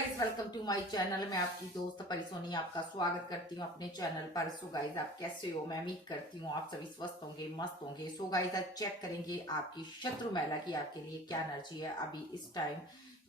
Guys, welcome to my channel. मैं आपकी दोस्त परिसोनी आपका स्वागत करती हूँ अपने चैनल पर। सो गाइज, आप कैसे हो? मैं उम्मीद करती हूँ आप सभी स्वस्थ होंगे, मस्त होंगे। सो गाइज, आज चेक करेंगे आपकी शत्रु महिला की आपके लिए क्या एनर्जी है अभी इस टाइम।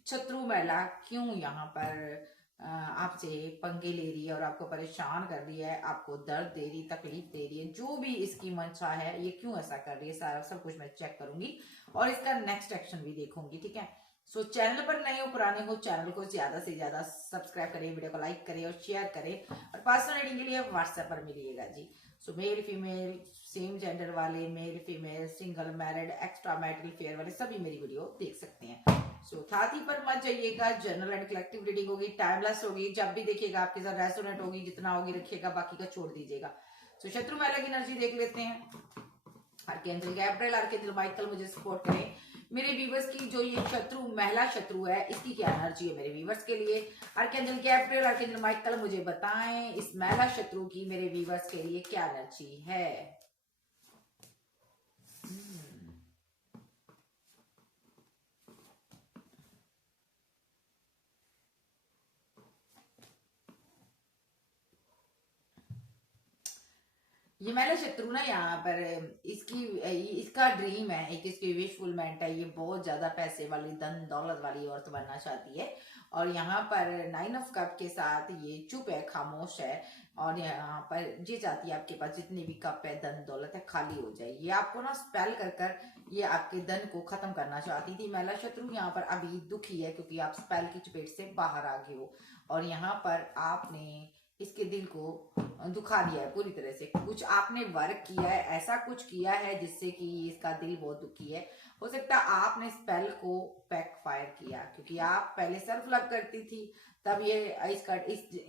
शत्रु महिला क्यों यहाँ पर आपसे पंगे ले रही है और आपको परेशान कर रही है, आपको दर्द दे रही, तकलीफ दे रही है, जो भी इसकी मंशा है, ये क्यों ऐसा कर रही है, सारा सब कुछ मैं चेक करूंगी और इसका नेक्स्ट एक्शन भी देखूंगी। ठीक है, सो चैनल पर नए हो पुराने हो, चैनल को ज्यादा से ज्यादा सब्सक्राइब करें, वीडियो को लाइक करें और शेयर करें। और पर्सनल रीडिंग के लिए व्हाट्सएप पर मिलिएगा जी। सो मेल फीमेल, सेम जेंडर वाले, male female, single, married, extra marital fair वाले सभी मेरी वीडियो देख सकते हैं। सो थाती पर मत जाइएगा, जनरल एंड कलेक्टिव रीडिंग होगी, टाइमलेस होगी, जब भी देखिएगा आपके साथ रेजोनेट होगी, जितना होगी रखिएगा, बाकी का छोड़ दीजिएगा। सो शत्रु महिला की एनर्जी देख लेते हैं। आर्कएंजल गैब्रिएल, आर्कएंजल माइकल मुझे सपोर्ट करें। मेरे व्यूवर्स की जो ये शत्रु महिला शत्रु है, इसकी क्या एनर्जी है मेरे व्यूवर्स के लिए? आर्कएंजल गैब्रिएल, आर्कएंजल माइकल मुझे बताएं, इस महिला शत्रु की मेरे व्यूवर्स के लिए क्या एनर्जी है? ये महिला शत्रु ना यहाँ पर इसका ड्रीम है, एक इसकी विशफुलमेंट है, ये बहुत ज्यादा पैसे वाली, धन दौलत वाली औरत बनना चाहती है। और यहाँ पर 9 ऑफ कप के साथ ये चुप है, खामोश है। और यहाँ पर ये चाहती है आपके पास जितनी भी कप है, धन दौलत है, खाली हो जाए। ये आपको ना स्पेल कर कर ये आपके धन को खत्म करना चाहती थी। महिला शत्रु यहाँ पर अभी दुखी है क्योंकि आप स्पेल की चपेट से बाहर आ गए हो और यहाँ पर आपने इसके दिल को दुखा दिया है पूरी तरह से। कुछ आपने वर्क किया है, ऐसा कुछ किया है जिससे कि इसका दिल बहुत दुखी है। हो सकता है आपने स्पेल को बैक फायर किया क्योंकि आप पहले सेल्फ लव करती थी, तब ये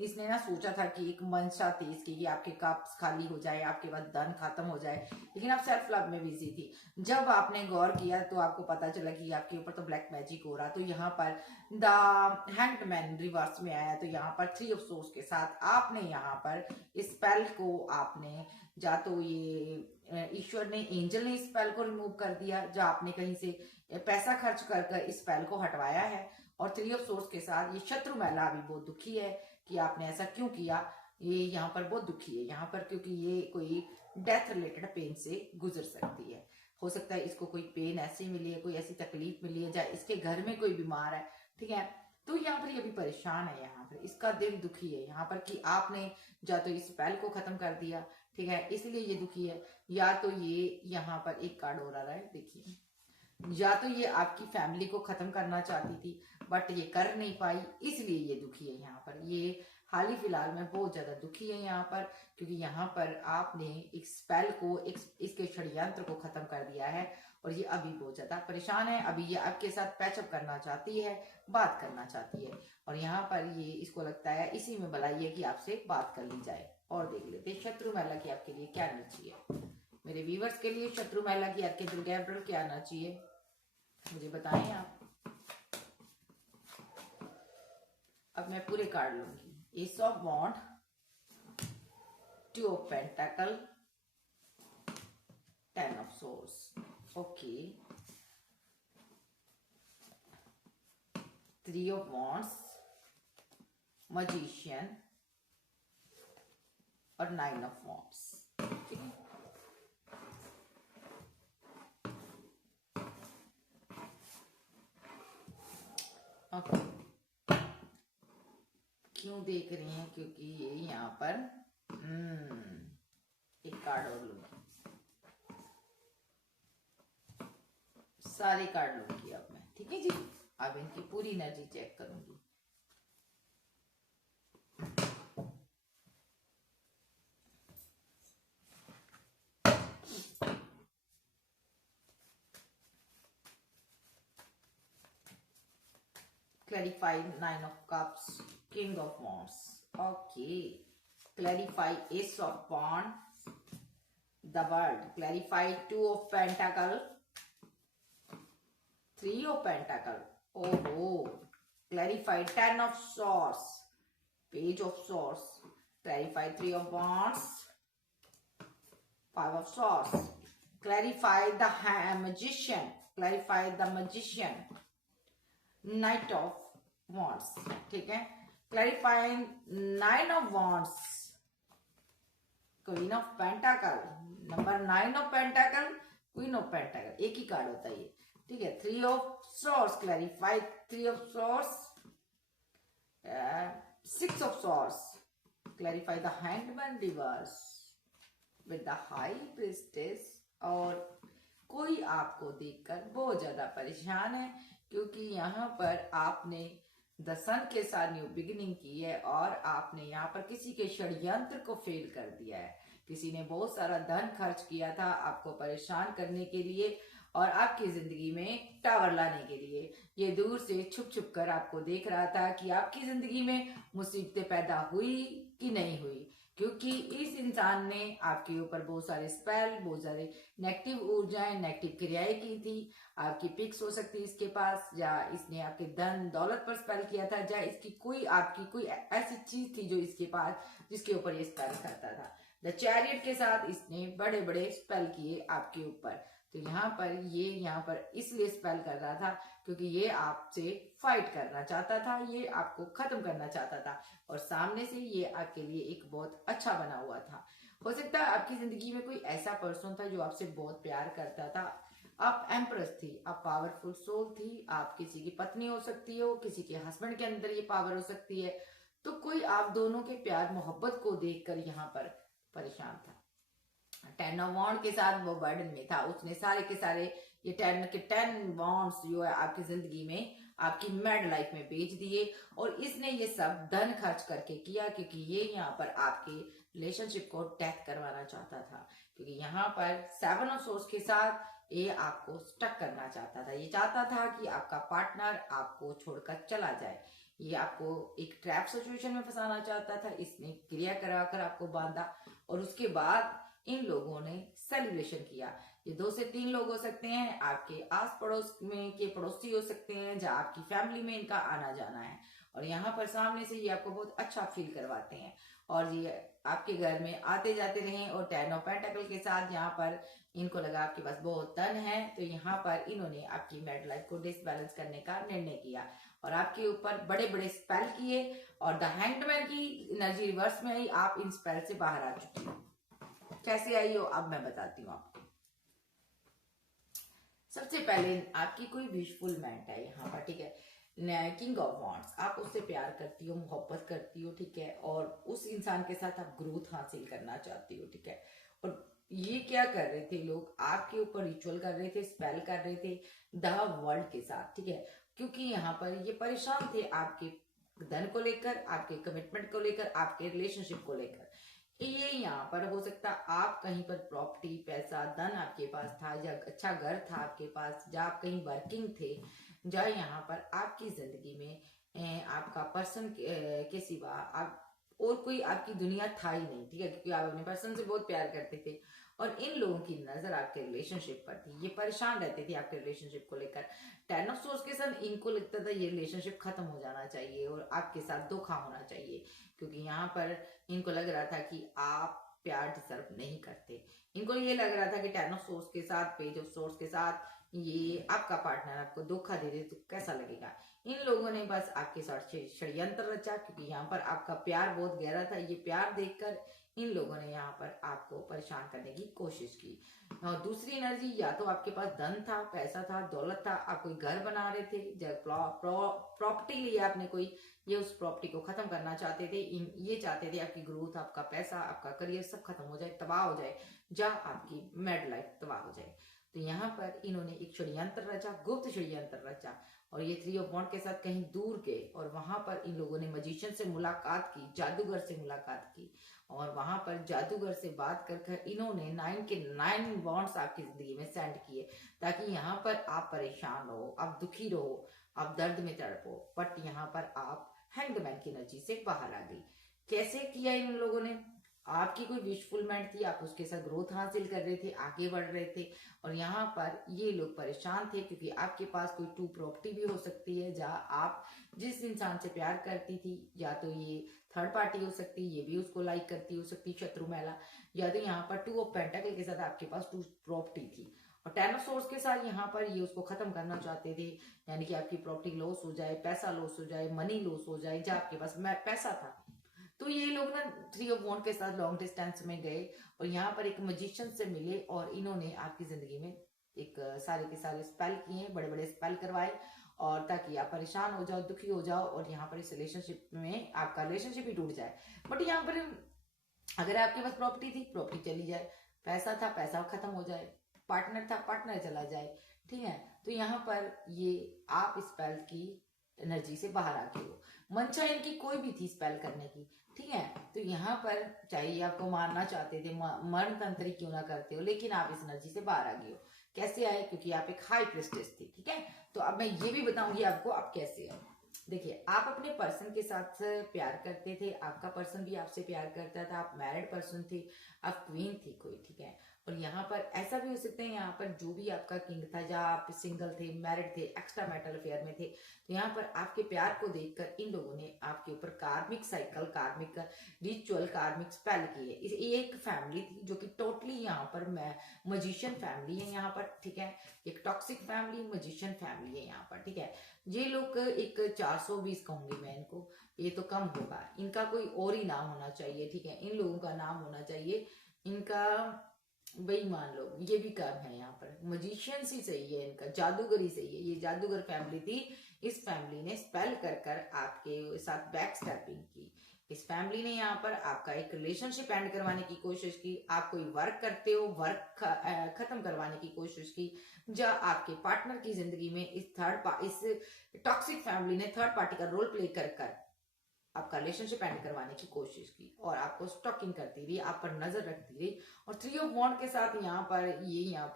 इसने ना सोचा था कि एक मंशा थी इसकी कि आपके कप्स खाली हो जाए, आपके पास धन खत्म हो जाए, लेकिन आप सेल्फ लव में बिजी थी। जब आपने गौर किया तो आपको पता चला कि आपके ऊपर तो ब्लैक मैजिक हो रहा। तो यहाँ पर द हैंगमैन रिवर्स में आया, तो यहाँ पर 3 ऑफ सोर्स के साथ आपने यहाँ पर इस स्पेल को आपने या तो ये ईश्वर ने, एंजल ने इस स्पेल को रिमूव कर दिया, या आपने कहीं से पैसा खर्च कर कर इस स्पेल को हटवाया है। और 3 ऑफ सोर्स के साथ ये शत्रु महिला अभी बहुत दुखी है कि आपने ऐसा क्यों किया। ये यहाँ पर बहुत दुखी है यहाँ पर क्योंकि ये कोई डेथ रिलेटेड पेन से गुजर सकती है। हो सकता है इसको कोई पेन ऐसी मिली है, कोई ऐसी तकलीफ मिली है, या इसके घर में कोई बीमार है। ठीक है, तो यहाँ पर ये भी परेशान है, यहाँ पर इसका दिल दुखी है यहाँ पर कि आपने या तो इस स्पेल को खत्म कर दिया, ठीक है, इसलिए ये दुखी है, या तो ये यहाँ पर एक कार्ड और आ रहा है, देखिए, या तो ये आपकी फैमिली को खत्म करना चाहती थी बट ये कर नहीं पाई, इसलिए ये दुखी है यहाँ पर। ये हाल ही फिलहाल में बहुत ज्यादा दुखी है यहाँ पर क्योंकि यहाँ पर आपने एक स्पेल को, इसके षड्यंत्र को खत्म कर दिया है और ये अभी बहुत ज्यादा परेशान है। अभी ये आपके साथ पैचअप करना चाहती है, बात करना चाहती है और यहाँ पर ये इसको लगता है इसी में भलाई है कि आपसे बात कर ली जाए। और देख लेते हैं शत्रु महिला की आपके लिए क्या एनर्जी है। मेरे व्यूवर्स के लिए शत्रु महिला की आर्कएंजल गैब्रिएल क्या एनर्जी है मुझे बताएं आप। अब मैं पूरे कार्ड लूंगी। Ace of wand, 2 of pentacle, 10 of swords, okay, 3 of wands, magician और 9 ऑफ वॉन्ड्स। ठीक है, ओके, क्यों देख रहे हैं? क्योंकि ये यहाँ पर एक कार्ड और लूंगी, सारे कार्ड लूंगी अब मैं। ठीक है जी, अब इनकी पूरी एनर्जी चेक करूंगी। Clarify 9 of cups, king of wands, okay, clarify ace of wands, the world, clarify 2 of pentacle, 3 of pentacle, oh, clarify 10 of swords, page of swords, clarify 3 of wands, 5 of swords, clarify the magician, clarify the magician, knight of wands, ठीक है। Clarifying nine of wands, queen of pentacle, number 9 of pentacle, queen of pentacle, एक ही card होता है ये, ठीक है। 3 of swords, clarify 3 of swords, 6 of swords, clarify the hangman reverse with the high priestess. और कोई आपको देखकर बहुत ज्यादा परेशान है, क्योंकि यहाँ पर आपने द सन के साथ न्यू बिगिनिंग की है और आपने यहाँ पर किसी के षड्यंत्र को फेल कर दिया है। किसी ने बहुत सारा धन खर्च किया था आपको परेशान करने के लिए और आपकी जिंदगी में टावर लाने के लिए। ये दूर से छुप छुप कर आपको देख रहा था कि आपकी जिंदगी में मुसीबतें पैदा हुई कि नहीं हुई, क्योंकि इस इंसान ने आपके ऊपर बहुत सारे स्पेल, बहुत सारे नेगेटिव ऊर्जाएं, नेगेटिव क्रियाएं की थी। आपकी पिक्स हो सकती है इसके पास, या इसने आपके धन दौलत पर स्पेल किया था, या इसकी कोई आपकी कोई ऐसी चीज थी जो इसके पास जिसके ऊपर ये स्पेल करता था। द चैरियट के साथ इसने बड़े बड़े स्पेल किए आपके ऊपर। तो यहाँ पर इसलिए स्पेल कर रहा था क्योंकि ये आपसे फाइट करना चाहता था, ये आपको खत्म करना चाहता था, और सामने से ये आपके लिए एक बहुत अच्छा बना हुआ था। हो सकता है आपकी जिंदगी में कोई ऐसा पर्सन था जो आपसे बहुत प्यार करता था। आप एम्प्रेस थी, आप पावरफुल सोल थी, आप किसी की पत्नी हो सकती हो, किसी के हस्बैंड के अंदर ये पावर हो सकती है। तो कोई आप दोनों के प्यार मोहब्बत को देखकर यहाँ पर परेशान था। 10 ऑफ वॉन्ड के साथ वो बर्डन में था, उसने सारे के सारे ये 10 वॉन्ड्स जो है आपकी जिंदगी में आपकी मैड लाइफ में बेच दिए, और इसने ये सब धन खर्च करके किया क्योंकि ये यहाँ पर आपके रिलेशनशिप को डेथ करवाना चाहता था। क्योंकि यहाँ पर 7 ऑफ सोर्स के साथ ये आपको स्टक करना चाहता था। ये चाहता था कि आपका पार्टनर आपको छोड़कर चला जाए, ये आपको एक ट्रैप सिचुएशन में फंसाना चाहता था। इसने क्रिया कराकर आपको बांधा और उसके बाद इन लोगों ने सेलिब्रेशन किया। ये 2 से 3 लोग हो सकते हैं, आपके आस पड़ोस में के पड़ोसी हो सकते हैं, जहाँ आपकी फैमिली में इनका आना जाना है, और यहाँ पर सामने से ये आपको बहुत अच्छा फील करवाते हैं और ये आपके घर में आते जाते रहें। और 10 ऑफ पेंटाकल के साथ यहाँ पर इनको लगा आपके पास बहुत धन है, तो यहाँ पर इन्होंने आपकी मैरिड लाइफ को डिसबैलेंस करने का निर्णय किया और आपके ऊपर बड़े बड़े स्पेल किए, और द हैंग्ड मैन की एनर्जी रिवर्स में आई। आप इन स्पेल से बाहर आ चुकी हो। कैसे आई हो अब मैं बताती हूँ आपको। सबसे पहले आपकी कोई विशफुल मैट है यहाँ पर, ठीक है। किंग ऑफ वॉन्ड्स, आप उससे प्यार करती हो, मोहब्बत करती हो, ठीक है, और उस इंसान के साथ आप ग्रोथ हासिल करना चाहती हो, ठीक है। और ये क्या कर रहे थे लोग, आपके ऊपर रिचुअल कर रहे थे, स्पेल कर रहे थे द वर्ल्ड के साथ, ठीक है, क्योंकि यहाँ पर ये परेशान थे आपके धन को लेकर, आपके कमिटमेंट को लेकर, आपके रिलेशनशिप को लेकर। ये यहाँ पर हो सकता आप कहीं पर प्रॉपर्टी, पैसा, धन आपके पास था, या अच्छा घर था आपके पास, या आप कहीं वर्किंग थे, या यहाँ पर आपकी जिंदगी में आपका पर्सन के सिवा आप और कोई आपकी दुनिया था ही नहीं, ठीक है, क्योंकि आप अपने पर्सन से बहुत प्यार करते थे और इन लोगों की नजर आपके रिलेशनशिप पर थी। ये परेशान रहते थे आपके रिलेशनशिप को लेकर। 10 ऑफ सोर्स के साथ इनको लगता था ये रिलेशनशिप खत्म हो जाना चाहिए और आपके साथ धोखा होना चाहिए, क्योंकि यहाँ पर इनको लग रहा था कि आप प्यार डिजर्व नहीं करते। इनको ये लग रहा था कि 10 ऑफ सोर्स के साथ, पेज ऑफ सोर्स के साथ ये आपका पार्टनर आपको धोखा दे दे तो कैसा लगेगा। इन लोगों ने बस आपके साथ षड्यंत्र रचा, क्योंकि यहाँ पर आपका प्यार बहुत गहरा था। ये प्यार देखकर इन लोगों ने यहाँ पर आपको परेशान करने की कोशिश की। और दूसरी एनर्जी, या तो आपके पास धन था, पैसा था, दौलत था, आप कोई घर बना रहे थे, जब प्रॉपर्टी ली आपने कोई, ये उस प्रॉपर्टी को खत्म करना चाहते थे। ये चाहते थे आपकी ग्रोथ, आपका पैसा, आपका करियर सब खत्म हो जाए, तबाह हो जाए, या आपकी मैड लाइफ तबाह हो जाए। तो यहाँ पर इन्होंने एक षड्यंत्र रचा, गुप्त षड्यंत्र रचा, और ये 3 ऑफ वॉन्ड के साथ कहीं दूर गए और वहां पर इन लोगों ने मजिशियन से मुलाकात की, जादूगर से मुलाकात की, और वहां पर जादूगर से बात कर इन्होंने 9 के 9 वॉन्ड्स आपकी जिंदगी में सेंड किए, ताकि यहाँ पर आप परेशान रहो, आप दुखी रहो, आप दर्द में तड़पो, बट यहाँ पर आप हैंगमैन की एनर्जी से बाहर आ गई। कैसे किया इन लोगों ने, आपकी कोई विशफुलमेंट थी, आप उसके साथ ग्रोथ हासिल कर रहे थे, आगे बढ़ रहे थे, और यहाँ पर ये लोग परेशान थे क्योंकि आपके पास कोई 2 प्रॉपर्टी भी हो सकती है, जहाँ आप जिस इंसान से प्यार करती थी, या तो ये थर्ड पार्टी हो सकती, ये भी उसको लाइक करती हो सकती, शत्रु महिला, या तो यहाँ पर 2 ऑफ पेंटाकल के साथ आपके पास 2 प्रॉपर्टी थी, और 10 ऑफ सोर्स के साथ यहाँ पर ये उसको खत्म करना चाहते थे, यानी कि आपकी प्रॉपर्टी लॉस हो जाए, पैसा लॉस हो जाए, मनी लॉस हो जाए, जब आपके पास पैसा था। तो ये लोग ना 3 ऑफ वॉन्ड के साथ लॉन्ग डिस्टेंस में गए और यहाँ पर एक मजिशियन से मिले और इन्होंने आपकी जिंदगी में एक सारे के सारे स्पेल किए, बड़े बड़े स्पेल करवाए, और ताकि आप परेशान हो जाओ, दुखी हो जाओ, और यहाँ पर इस रिलेशनशिप में आपका रिलेशनशिप ही टूट जाए। बट यहाँ पर अगर आपके पास प्रॉपर्टी थी, प्रॉपर्टी चली जाए, पैसा था, पैसा खत्म हो जाए, पार्टनर था, पार्टनर चला जाए, ठीक है। तो यहाँ पर ये आप स्पेल की एनर्जी से बाहर आ गए हो। मंशा इनकी कोई भी थी स्पेल करने की, ठीक है। तो यहाँ पर चाहे आपको मारना चाहते थे, मरण तंत्र क्यों ना करते हो, लेकिन आप इस एनर्जी से बाहर आ गए हो। कैसे आए? क्योंकि आप एक हाई प्रेस्टेज थी, ठीक है। तो अब मैं ये भी बताऊंगी आपको आप कैसे आए। देखिए, आप अपने पर्सन के साथ प्यार करते थे, आपका पर्सन भी आपसे प्यार करता था, आप मैरिड पर्सन थे, आप क्वीन थी कोई, ठीक है। और यहाँ पर ऐसा भी हो सकता है, यहाँ पर जो भी आपका किंग था, या आप सिंगल थे, मैरिड थे, एक्स्ट्रा मैरिटल अफेयर में थे, तो यहाँ पर आपके प्यार को देखकर इन लोगों ने आपके ऊपर कार्मिक साइकिल, कार्मिक रिचुअल, कार्मिक स्पेल किए। ये एक फैमिली थी जो कि टोटली यहाँ पर मजिशियन फैमिली है यहाँ पर, ठीक है। एक टॉक्सिक फैमिली, मजिशियन फैमिली है यहाँ पर, ठीक है। ये लोग एक 420 कहूंगी मैं इनको, ये तो कम होगा, इनका कोई और ही नाम होना चाहिए, ठीक है। इन लोगों का नाम होना चाहिए इनका बेईमान लोग, ये भी कम है यहाँ पर। मजिशियन ही सही है इनका, जादूगर ही सही है। ये जादूगर फैमिली थी। इस फैमिली ने स्पेल कर कर आपके साथ बैक स्टैपिंग की। इस फैमिली ने यहाँ पर आपका एक रिलेशनशिप एंड करवाने की कोशिश की। आप कोई वर्क करते हो, वर्क खत्म करवाने की कोशिश की। जब आपके पार्टनर की जिंदगी में इस टॉक्सिक फैमिली ने थर्ड पार्टी का रोल प्ले कर कर आपका रिलेशनशिप एंड करवाने की कोशिश की और आपको स्टॉकिंग करती रही, आप पर नजर रखती रही। और 3 ऑफ वॉन्ड के साथ यहाँ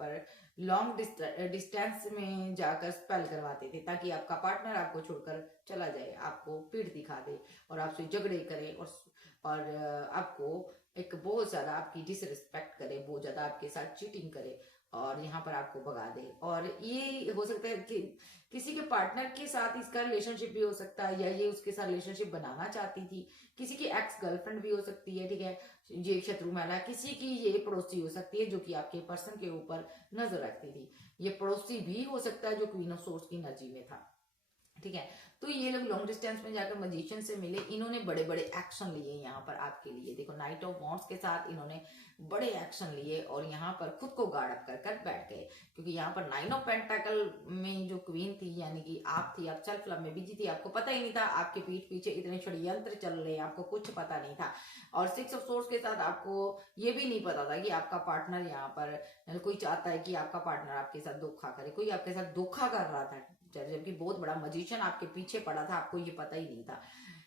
पर लॉन्ग डिस्टेंस में जाकर स्पेल करवाते थे, ताकि आपका पार्टनर आपको छोड़कर चला जाए, आपको पीठ दिखा दे और आपसे झगड़े करे, और आपको एक बहुत ज्यादा आपकी डिसरिस्पेक्ट करे, बहुत ज्यादा आपके साथ चीटिंग करे और यहाँ पर आपको भगा दे। और ये हो सकता है कि किसी के पार्टनर के साथ इसका रिलेशनशिप भी हो सकता है, या ये उसके साथ रिलेशनशिप बनाना चाहती थी। किसी की एक्स गर्लफ्रेंड भी हो सकती है, ठीक है। ये शत्रु महिला, किसी की ये पड़ोसी हो सकती है जो कि आपके पर्सन के ऊपर नजर रखती थी। ये पड़ोसी भी हो सकता है जो क्वीन ऑफ सोर्स की एनर्जी में था, ठीक है। तो ये लोग लॉन्ग डिस्टेंस में जाकर मजिशियन से मिले, इन्होंने बड़े बड़े एक्शन लिए यहाँ पर आपके लिए। देखो, नाइट ऑफ वॉन्ड्स के साथ इन्होंने बड़े एक्शन लिए और यहाँ पर खुद को गार्ड अप कर कर बैठ गए, क्योंकि यहाँ पर 9 ऑफ पेंटाकल में जो क्वीन थी, यानी कि आप थी, आप सेल्फ लव में बिजी थी, आपको पता ही नहीं था आपके पीठ पीछे इतने षड्यंत्र चल रहे हैं, आपको कुछ पता नहीं था। और 6 ऑफ सोर्स के साथ आपको ये भी नहीं पता था कि आपका पार्टनर यहाँ पर कोई चाहता है कि आपका पार्टनर आपके साथ धोखा करे, कोई आपके साथ धोखा कर रहा था, जबकि बहुत बड़ा मजिशियन आपके पीछे पड़ा था, आपको ये पता ही नहीं था।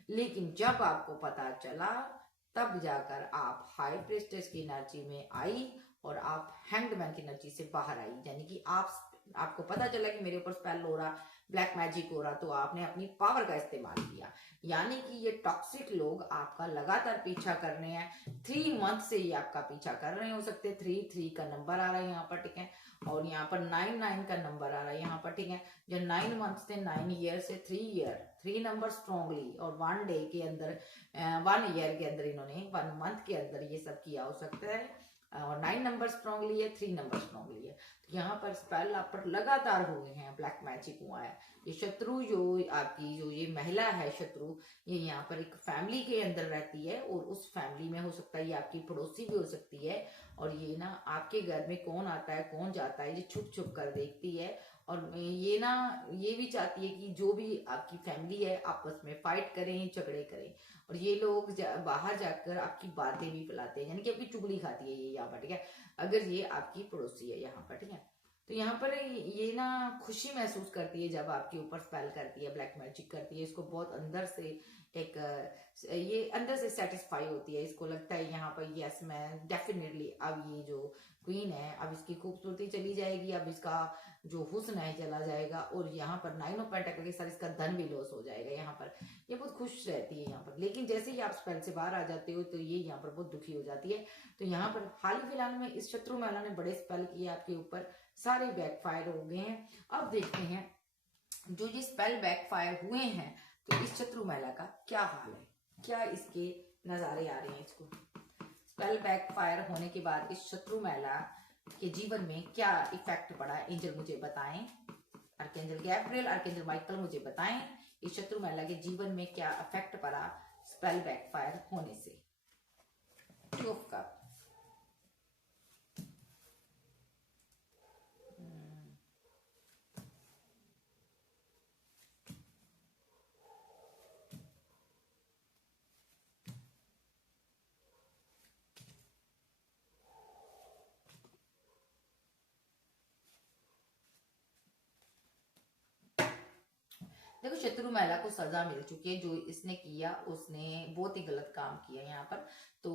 लेकिन जब आपको पता चला, तब जाकर आप हाई प्रेस्टेज की एनर्जी में आई और आप हैंगमैन की एनर्जी से बाहर आई। यानी कि आपको पता चला कि मेरे ऊपर स्पेल हो रहा, ब्लैक मैजिक हो रहा, तो आपने अपनी पावर का इस्तेमाल किया। यानी कि ये टॉक्सिक लोग आपका लगातार पीछा कर रहे हैं। 3 मंथ से ये आपका पीछा कर रहे हो सकते। 3 का नंबर आ रहा है यहाँ पर, ठीक है। और यहाँ पर 9 का नंबर आ रहा है यहाँ पर, ठीक है। जो 9 मंथ से 9 ईयर से 3 ईयर, 3 नंबर स्ट्रॉन्गली, और 1 डे के अंदर 1 ईयर के अंदर, इन्होंने 1 मंथ के अंदर ये सब किया हो सकता है। और 9 नंबर स्ट्रॉन्गली है, 3 नंबर स्ट्रॉन्गली है। तो यहाँ पर स्पेल आप पर लगातार हुए हैं, ब्लैक मैजिक हुआ है। ये शत्रु जो आपकी जो ये महिला है शत्रु, ये यहाँ पर एक फैमिली के अंदर रहती है और उस फैमिली में हो सकता है ये आपकी पड़ोसी भी हो सकती है। और ये ना आपके घर में कौन आता है कौन जाता है ये छुप छुप कर देखती है। और ये ना ये भी चाहती है कि जो भी आपकी फैमिली है आपस में फाइट करें, झगड़े करें। और ये लोग बाहर जाकर आपकी बातें भी फैलाते हैं, यानी कि आपकी चुगली खाती है ये यहाँ पर, ठीक है। अगर ये आपकी पड़ोसी है यहाँ पर, ठीक है। तो यहाँ पर ये ना खुशी महसूस करती है जब आपके ऊपर स्पेल करती है, ब्लैक मैजिक करती है। इसको बहुत अंदर से एक ये अंदर से सेटिस्फाई होती है। इसको लगता है यहाँ पर यस मैं डेफिनेटली, अब ये जो क्वीन है अब इसकी खूबसूरती चली जाएगी, अब इसका जो हुस्न है चला जाएगा। और यहाँ पर 9 ऑफ पेंटाकल के साथ इसका धन भी लॉस हो जाएगा। यहाँ पर ये बहुत खुश रहती है यहाँ पर, लेकिन जैसे ही आप स्पेल से बाहर आ जाते हो तो ये यहाँ पर बहुत दुखी हो जाती है। तो यहाँ पर हाल ही फिलहाल में इस शत्रु महिला ने बड़े स्पेल किए आपके ऊपर, सारे बैकफायर हो गए हैं। अब देखते हैं जो ये स्पेल बैकफायर हुए हैं तो इस शत्रु महिला का क्या हाल है, क्या इसके नजारे आ रहे हैं इसको। स्पेल बैकफायर होने के बाद इस शत्रु महिला के जीवन में क्या इफेक्ट पड़ा, एंजल मुझे बताएं। आर्कएंजल गैब्रियल, आर्कएंजल माइकल मुझे बताएं इस शत्रु महिला के जीवन में क्या इफेक्ट पड़ा स्पेल बैकफायर होने से। टू ऑफ कप, देखो शत्रु महिला को सजा मिल चुकी है, जो इसने किया उसने बहुत ही गलत काम किया यहाँ पर। तो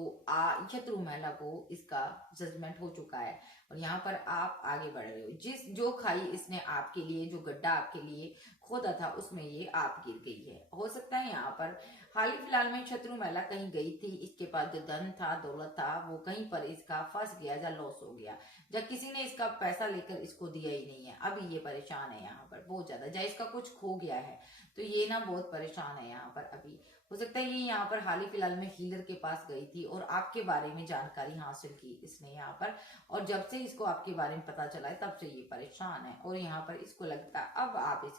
शत्रु महिला को इसका जजमेंट हो चुका है और यहाँ पर आप आगे बढ़ रहे हो। जो खाई इसने आपके लिए, जो गड्ढा आपके लिए खोदा था, उसमें ये आप गिर गई है। हो सकता है यहाँ पर हाल ही फिलहाल में शत्रु महिला कहीं गई थी, इसके पास जो धन था, दौलत था, वो कहीं पर इसका फंस गया या लॉस हो गया, जब किसी ने इसका पैसा लेकर इसको दिया ही नहीं है। अभी ये परेशान है यहाँ पर बहुत ज्यादा, जब इसका कुछ खो गया है तो ये ना बहुत परेशान है यहाँ पर। अभी हो सकता है ये यहाँ पर हाल ही फिलहाल में हीलर के पास गई थी और आपके बारे में जानकारी हासिल की इसने यहाँ पर, और जब से इसको आपके बारे में पता चला है तब से ये परेशान है। और यहाँ पर इसको लगता है अब आप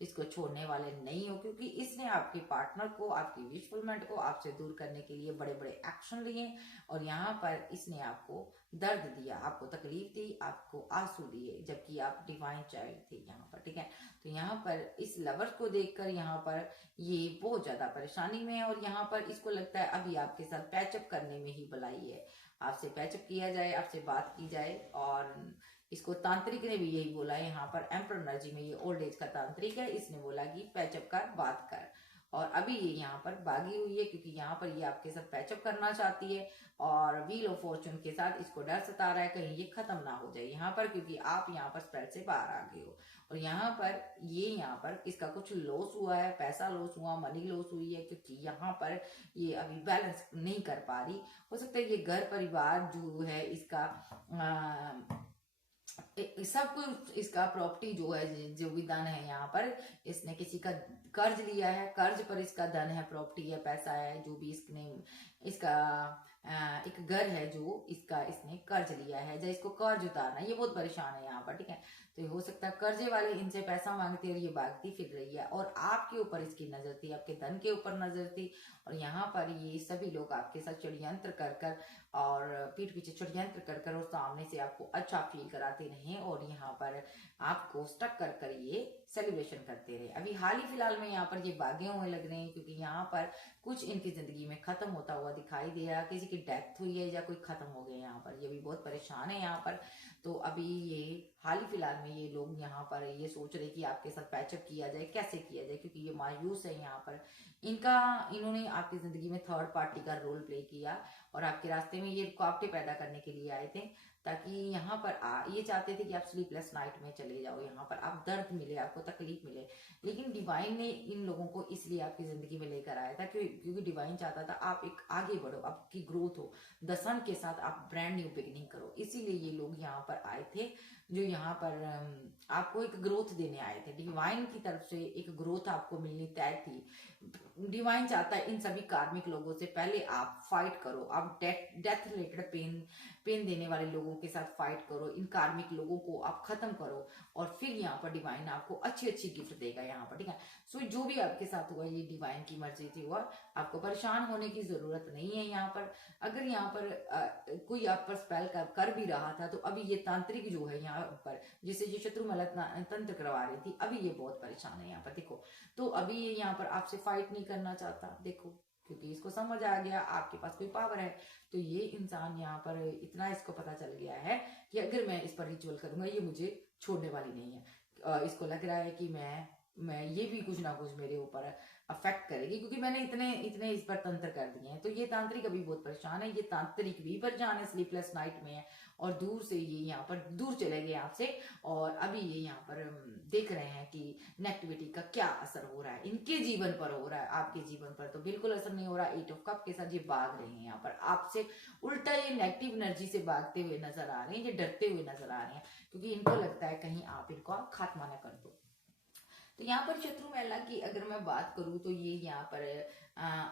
इसको छोड़ने वाले नहीं हो, क्योंकि इसने आपके पार्टनर को, आपकी विशफुलमेंट को आपसे दूर करने के लिए बड़े बड़े एक्शन लिए और यहाँ पर इसने आपको दर्द दिया, आपको तकलीफ दी, आपको आंसू दिए, जबकि आप डिवाइन चाइल्ड थे यहाँ पर, ठीक है। तो यहाँ पर इस लवर को देखकर यहाँ पर ये बहुत ज्यादा परेशानी में है और यहाँ पर इसको लगता है अभी आपके साथ पैचअप करने में ही भलाई है, आपसे पैचअप किया जाए, आपसे बात की जाए। और इसको तांत्रिक ने भी यही बोला है यहाँ पर, एम्पर एनर्जी में ये ओल्ड एज का तांत्रिक है, इसने बोला कि पैचअप कर, बात कर। और अभी ये यहाँ पर भागी हुई है क्योंकि यहाँ पर ये आपके साथ पैचअप करना चाहती है और व्हील ऑफ फॉर्चून के साथ इसको डर सता रहा है कहीं ये खत्म ना हो जाए यहाँ पर, क्योंकि आप यहाँ पर स्प्रेड से बाहर आ गए हो और यहाँ पर यहाँ पर इसका कुछ लॉस हुआ है, पैसा लॉस हुआ, मनी लॉस हुई है, क्योंकि यहाँ पर ये अभी बैलेंस नहीं कर पा रही। हो सकता है ये घर परिवार जो है इसका सब कुछ, इसका प्रॉपर्टी जो है, जो भी धन है यहाँ पर इसने किसी का कर्ज लिया है, कर्ज पर इसका धन है, प्रॉपर्टी है, पैसा है, जो भी इसने इसका एक घर है जो इसका इसने कर्ज लिया है, जब इसको कर्ज उतारना है, ये बहुत परेशान है यहाँ पर, ठीक है। तो हो सकता है कर्जे वाले इनसे पैसा मांगते और ये भागती फिर रही है और आपके ऊपर इसकी नजर थी, आपके धन के ऊपर नजर थी और यहाँ पर ये सभी लोग आपके साथ षड्यंत्र कर कर और पीठ पीछे षड्यंत्र कर कर और सामने से आपको अच्छा फील कराते रहे और यहाँ पर आपको स्टक कर कर ये सेलिब्रेशन करते रहे। अभी हाल ही फिलहाल में यहाँ पर ये भागे हुए लग रहे हैं क्योंकि यहाँ पर कुछ इनकी जिंदगी में खत्म होता हुआ दिखाई दे रहा है, किसी की डेथ हुई है या कोई खत्म हो गया यहाँ पर, ये भी बहुत परेशान है यहाँ पर। तो अभी ये हाल ही फिलहाल में ये लोग यहाँ पर ये सोच रहे कि आपके साथ पैचअप किया जाए, कैसे किया जाए, क्योंकि ये मायूस है यहाँ पर। इन्होंने आपकी जिंदगी में थर्ड पार्टी का रोल प्ले किया और आपके रास्ते में ये रुकावटें पैदा करने के लिए आए थे, ताकि यहाँ पर ये चाहते थे कि आप स्लीपलेस नाइट में चले जाओ, यहाँ पर आप दर्द मिले, आपको तकलीफ मिले। लेकिन डिवाइन ने इन लोगों को इसलिए आपकी जिंदगी में लेकर आया था क्योंकि डिवाइन चाहता था आप एक आगे बढ़ो, आपकी ग्रोथ हो, द सन के साथ आप ब्रांड न्यू बिगिनिंग करो। इसीलिए ये लोग यहाँ पर आए थे, जो यहाँ पर आपको एक ग्रोथ देने आए थे। डिवाइन की तरफ से एक ग्रोथ आपको मिलनी तय थी। डिवाइन चाहता है इन सभी कार्मिक लोगों से पहले आप फाइट करो, आप डेथ रिलेटेड पेन देने वाले लोगों के साथ फाइट करो, इन कार्मिक लोगों को आप खत्म करो और फिर यहाँ पर डिवाइन आपको अच्छी अच्छी गिफ्ट देगा यहाँ पर, ठीक है। सो जो भी आपके साथ हुआ ये डिवाइन की मर्जी थी हुआ, आपको परेशान होने की जरूरत नहीं है यहाँ पर। अगर यहाँ पर कोई आप पर स्पेल कर भी रहा था तो अभी ये तांत्रिक जो है यहाँ पर, जिसे ये शत्रु मलत तंत्र करवा रही थी, अभी ये बहुत परेशान है यहाँ पर, देखो। तो अभी ये यहाँ पर आपसे फाइट नहीं करना चाहता, देखो, क्योंकि इसको समझ आ गया आपके पास कोई पावर है। तो ये इंसान यहाँ पर इतना इसको पता चल गया है कि अगर मैं इस पर रिचुअल करूंगा ये मुझे छोड़ने वाली नहीं है। इसको लग रहा है कि मैं ये भी कुछ ना कुछ मेरे ऊपर अफेक्ट करेगी, क्योंकि मैंने इतने इस पर तंत्र कर दिए हैं। तो ये तांत्रिक अभी बहुत परेशान है, ये तांत्रिक भी परेशान है, स्लीपलेस नाइट में है और दूर से ये यहाँ पर दूर चले गए आपसे और अभी ये यहाँ पर देख रहे हैं कि नेगेटिविटी का क्या असर हो रहा है, इनके जीवन पर हो रहा है, आपके जीवन पर तो बिल्कुल असर नहीं हो रहा। 8 ऑफ कप के साथ ये भाग रहे हैं यहाँ पर आपसे, उल्टा ये नेगेटिव एनर्जी से भागते हुए नजर आ रहे हैं, ये डरते हुए नजर आ रहे हैं, क्योंकि इनको लगता है कहीं आप इनको खात्मा न कर दो। तो यहाँ पर शत्रु महिला की अगर मैं बात करूँ तो ये यहाँ पर